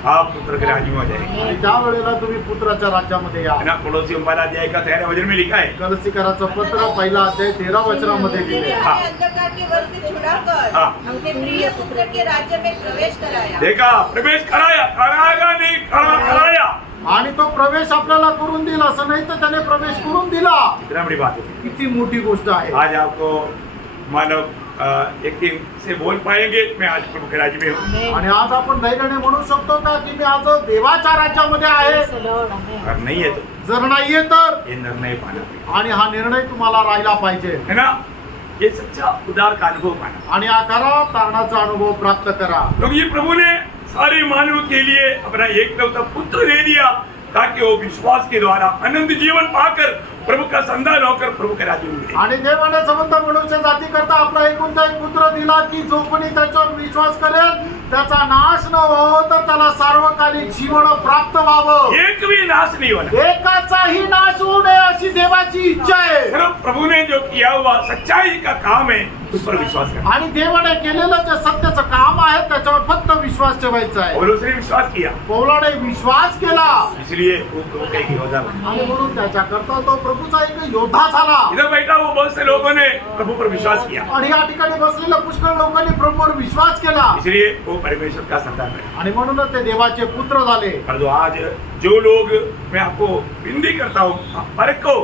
आप पुत्र के राज्य में हो जाएंगे। आणि त्या वेळेला तुम्ही पुत्राच्या राज्यामध्ये या। है ना, पड़ोसी पहला अध्याय का 13 वचन में लिखा है। कलसीकराचं पत्र पहिला अध्याय 13 वचनामध्ये उसने लिहिले। हाँ। हमें अंधकार के वश से छुड़ाकर हाँ। अपने प्रिय पुत्र के राज्य में प्रवेश कराया। देखा, प्रवेश कराया, कराएगा नहीं, कराया। आणि तो प्रवेश आपल्याला करून दिला, असं नाही तर त्याने प्रवेश करून दिला। इतना बड़ी बात है। किती मोठी गोष्ट आहे। आज आपको मानव एक दिन से बोल पाएंगे मैं आज प्रभु के राज्य में हूँ। आणि आज आपण धैर्याने म्हणू शकतो का की मी आज देवाच्या राज्यामध्ये आहे? अगर नहीं है तो जर नाहीये तर ये निर्णय पाना पड़ेगा। आणि हा निर्णय तुम्हाला राहिला पाहिजे। है ना, ये सच्चा उदार का अनुभव पाना। आणि हा करा, तारणाचा अनुभव प्राप्त करा। क्योंकि प्रभु ने सारे मानव के लिए अपना एकलौता पुत्र दे दिया ताकि वो विश्वास के द्वारा अनंत जीवन पाकर प्रभु का संतान होकर प्रभु के राज्य में मिले। आणि देवाने संबंध मनुष्य जाती करता आपला एकुलता एक पुत्र दिला की जो कोणी त्याच्यावर विश्वास करेल त्याचा नाश न व्हावं तर त्याला सार्वकालिक जीवन प्राप्त व्हावं। एक भी नाश नहीं होना। एकाचाही नाश होऊ नये अशी देवाची इच्छा आहे। प्रभु ने जो किया हुआ सच्चाई का काम है उस पर विश्वास करना। आणि देवाने केलेलं जे सत्याचं काम आहे त्याच्यावर फक्त विश्वास ठेवायचा आहे. और उसने विश्वास किया, पौलाने विश्वास केला इसलिए वो प्रभु का एक योद्धा बना। आणि म्हणून त्याच्याकरता तो प्रभूचा एक योद्धा झाला. इधर बैठा हुआ बहुत से लोगों ने प्रभु पर विश्वास किया, आणि या ठिकाणी बसलेल्या पुष्कळ लोकांनी प्रभूवर विश्वास केला इसलिए वो परमेश्वर का संतान है। आणि म्हणूनच ते देवाचे पुत्र झाले. पर जो आज जो लोग, मैं आपको विनती करता हूँ, आप परखो,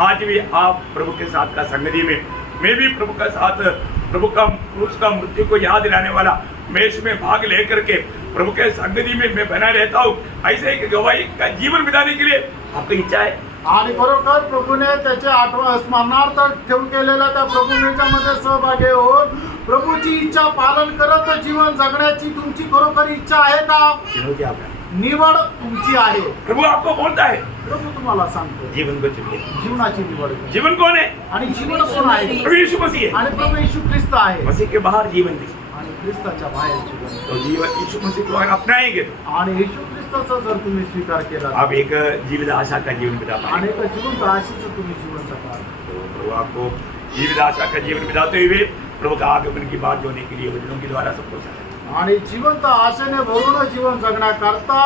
आज भी आप प्रभु के साथ का संगति में, मैं भी प्रभु का साथ, प्रभु का उसका मृत्यु को याद दिलाने वाला मैं इसमें भाग लेकर के प्रभु के संगति में मैं बना रहता हूँ। ऐसे एक गवाही का जीवन बिताने के लिए आपकी इच्छा है? आणि बरोबर प्रभूने त्याचे आठवण स्मरणार्थ ठेवून केलेल्या त्या प्रभूमेच्यामध्ये सहभागी होऊन प्रभूची इच्छा पालन करत जीवन जगण्याची तुमची खरोखर इच्छा आहे का? चुनौती आपका, निवड तुमची आहे. प्रभु आपको बोलता है प्रभू तुम्हाला सांगतो जीवन को चुनिए। जीवनाची निवड करा. जीवन कौन है? आणि जीवन कोण आहे? प्रभु यीशु मसीह है। आणि प्रभू येशू ख्रिस्त आहे. मसीह के बाहर जीवन नहीं, आणि ख्रिस्ताच्या बाहेर जीवन. तो जीवन यीशु मसीह को अगर अपनाएंगे तो आणि येशू ख्रिस्ताचा जर तुम्ही स्वीकार केला आप एक जीवित आशा का जीवन बिता पाएंगे। आणि एक जिवंत आशीचं तुम्ही जीवन जगा. तो प्रभु आपको जीवित आशा का जीवन बिताते हुए प्रभु का आगमन की बात होने के लिए वचनों के द्वारा सबको सहायता। आणि जिवंत आशेने भरून जीवन जगण्याकरता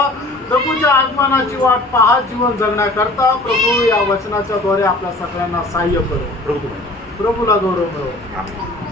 प्रभूच्या आगमनाची वाट पाहत जीवन जगण्याकरता प्रभू या वचनाच्या द्वारे आपल्या सगळ्यांना सहाय्य करो. प्रभु को प्रभूला गौरव मिळो. आमीन।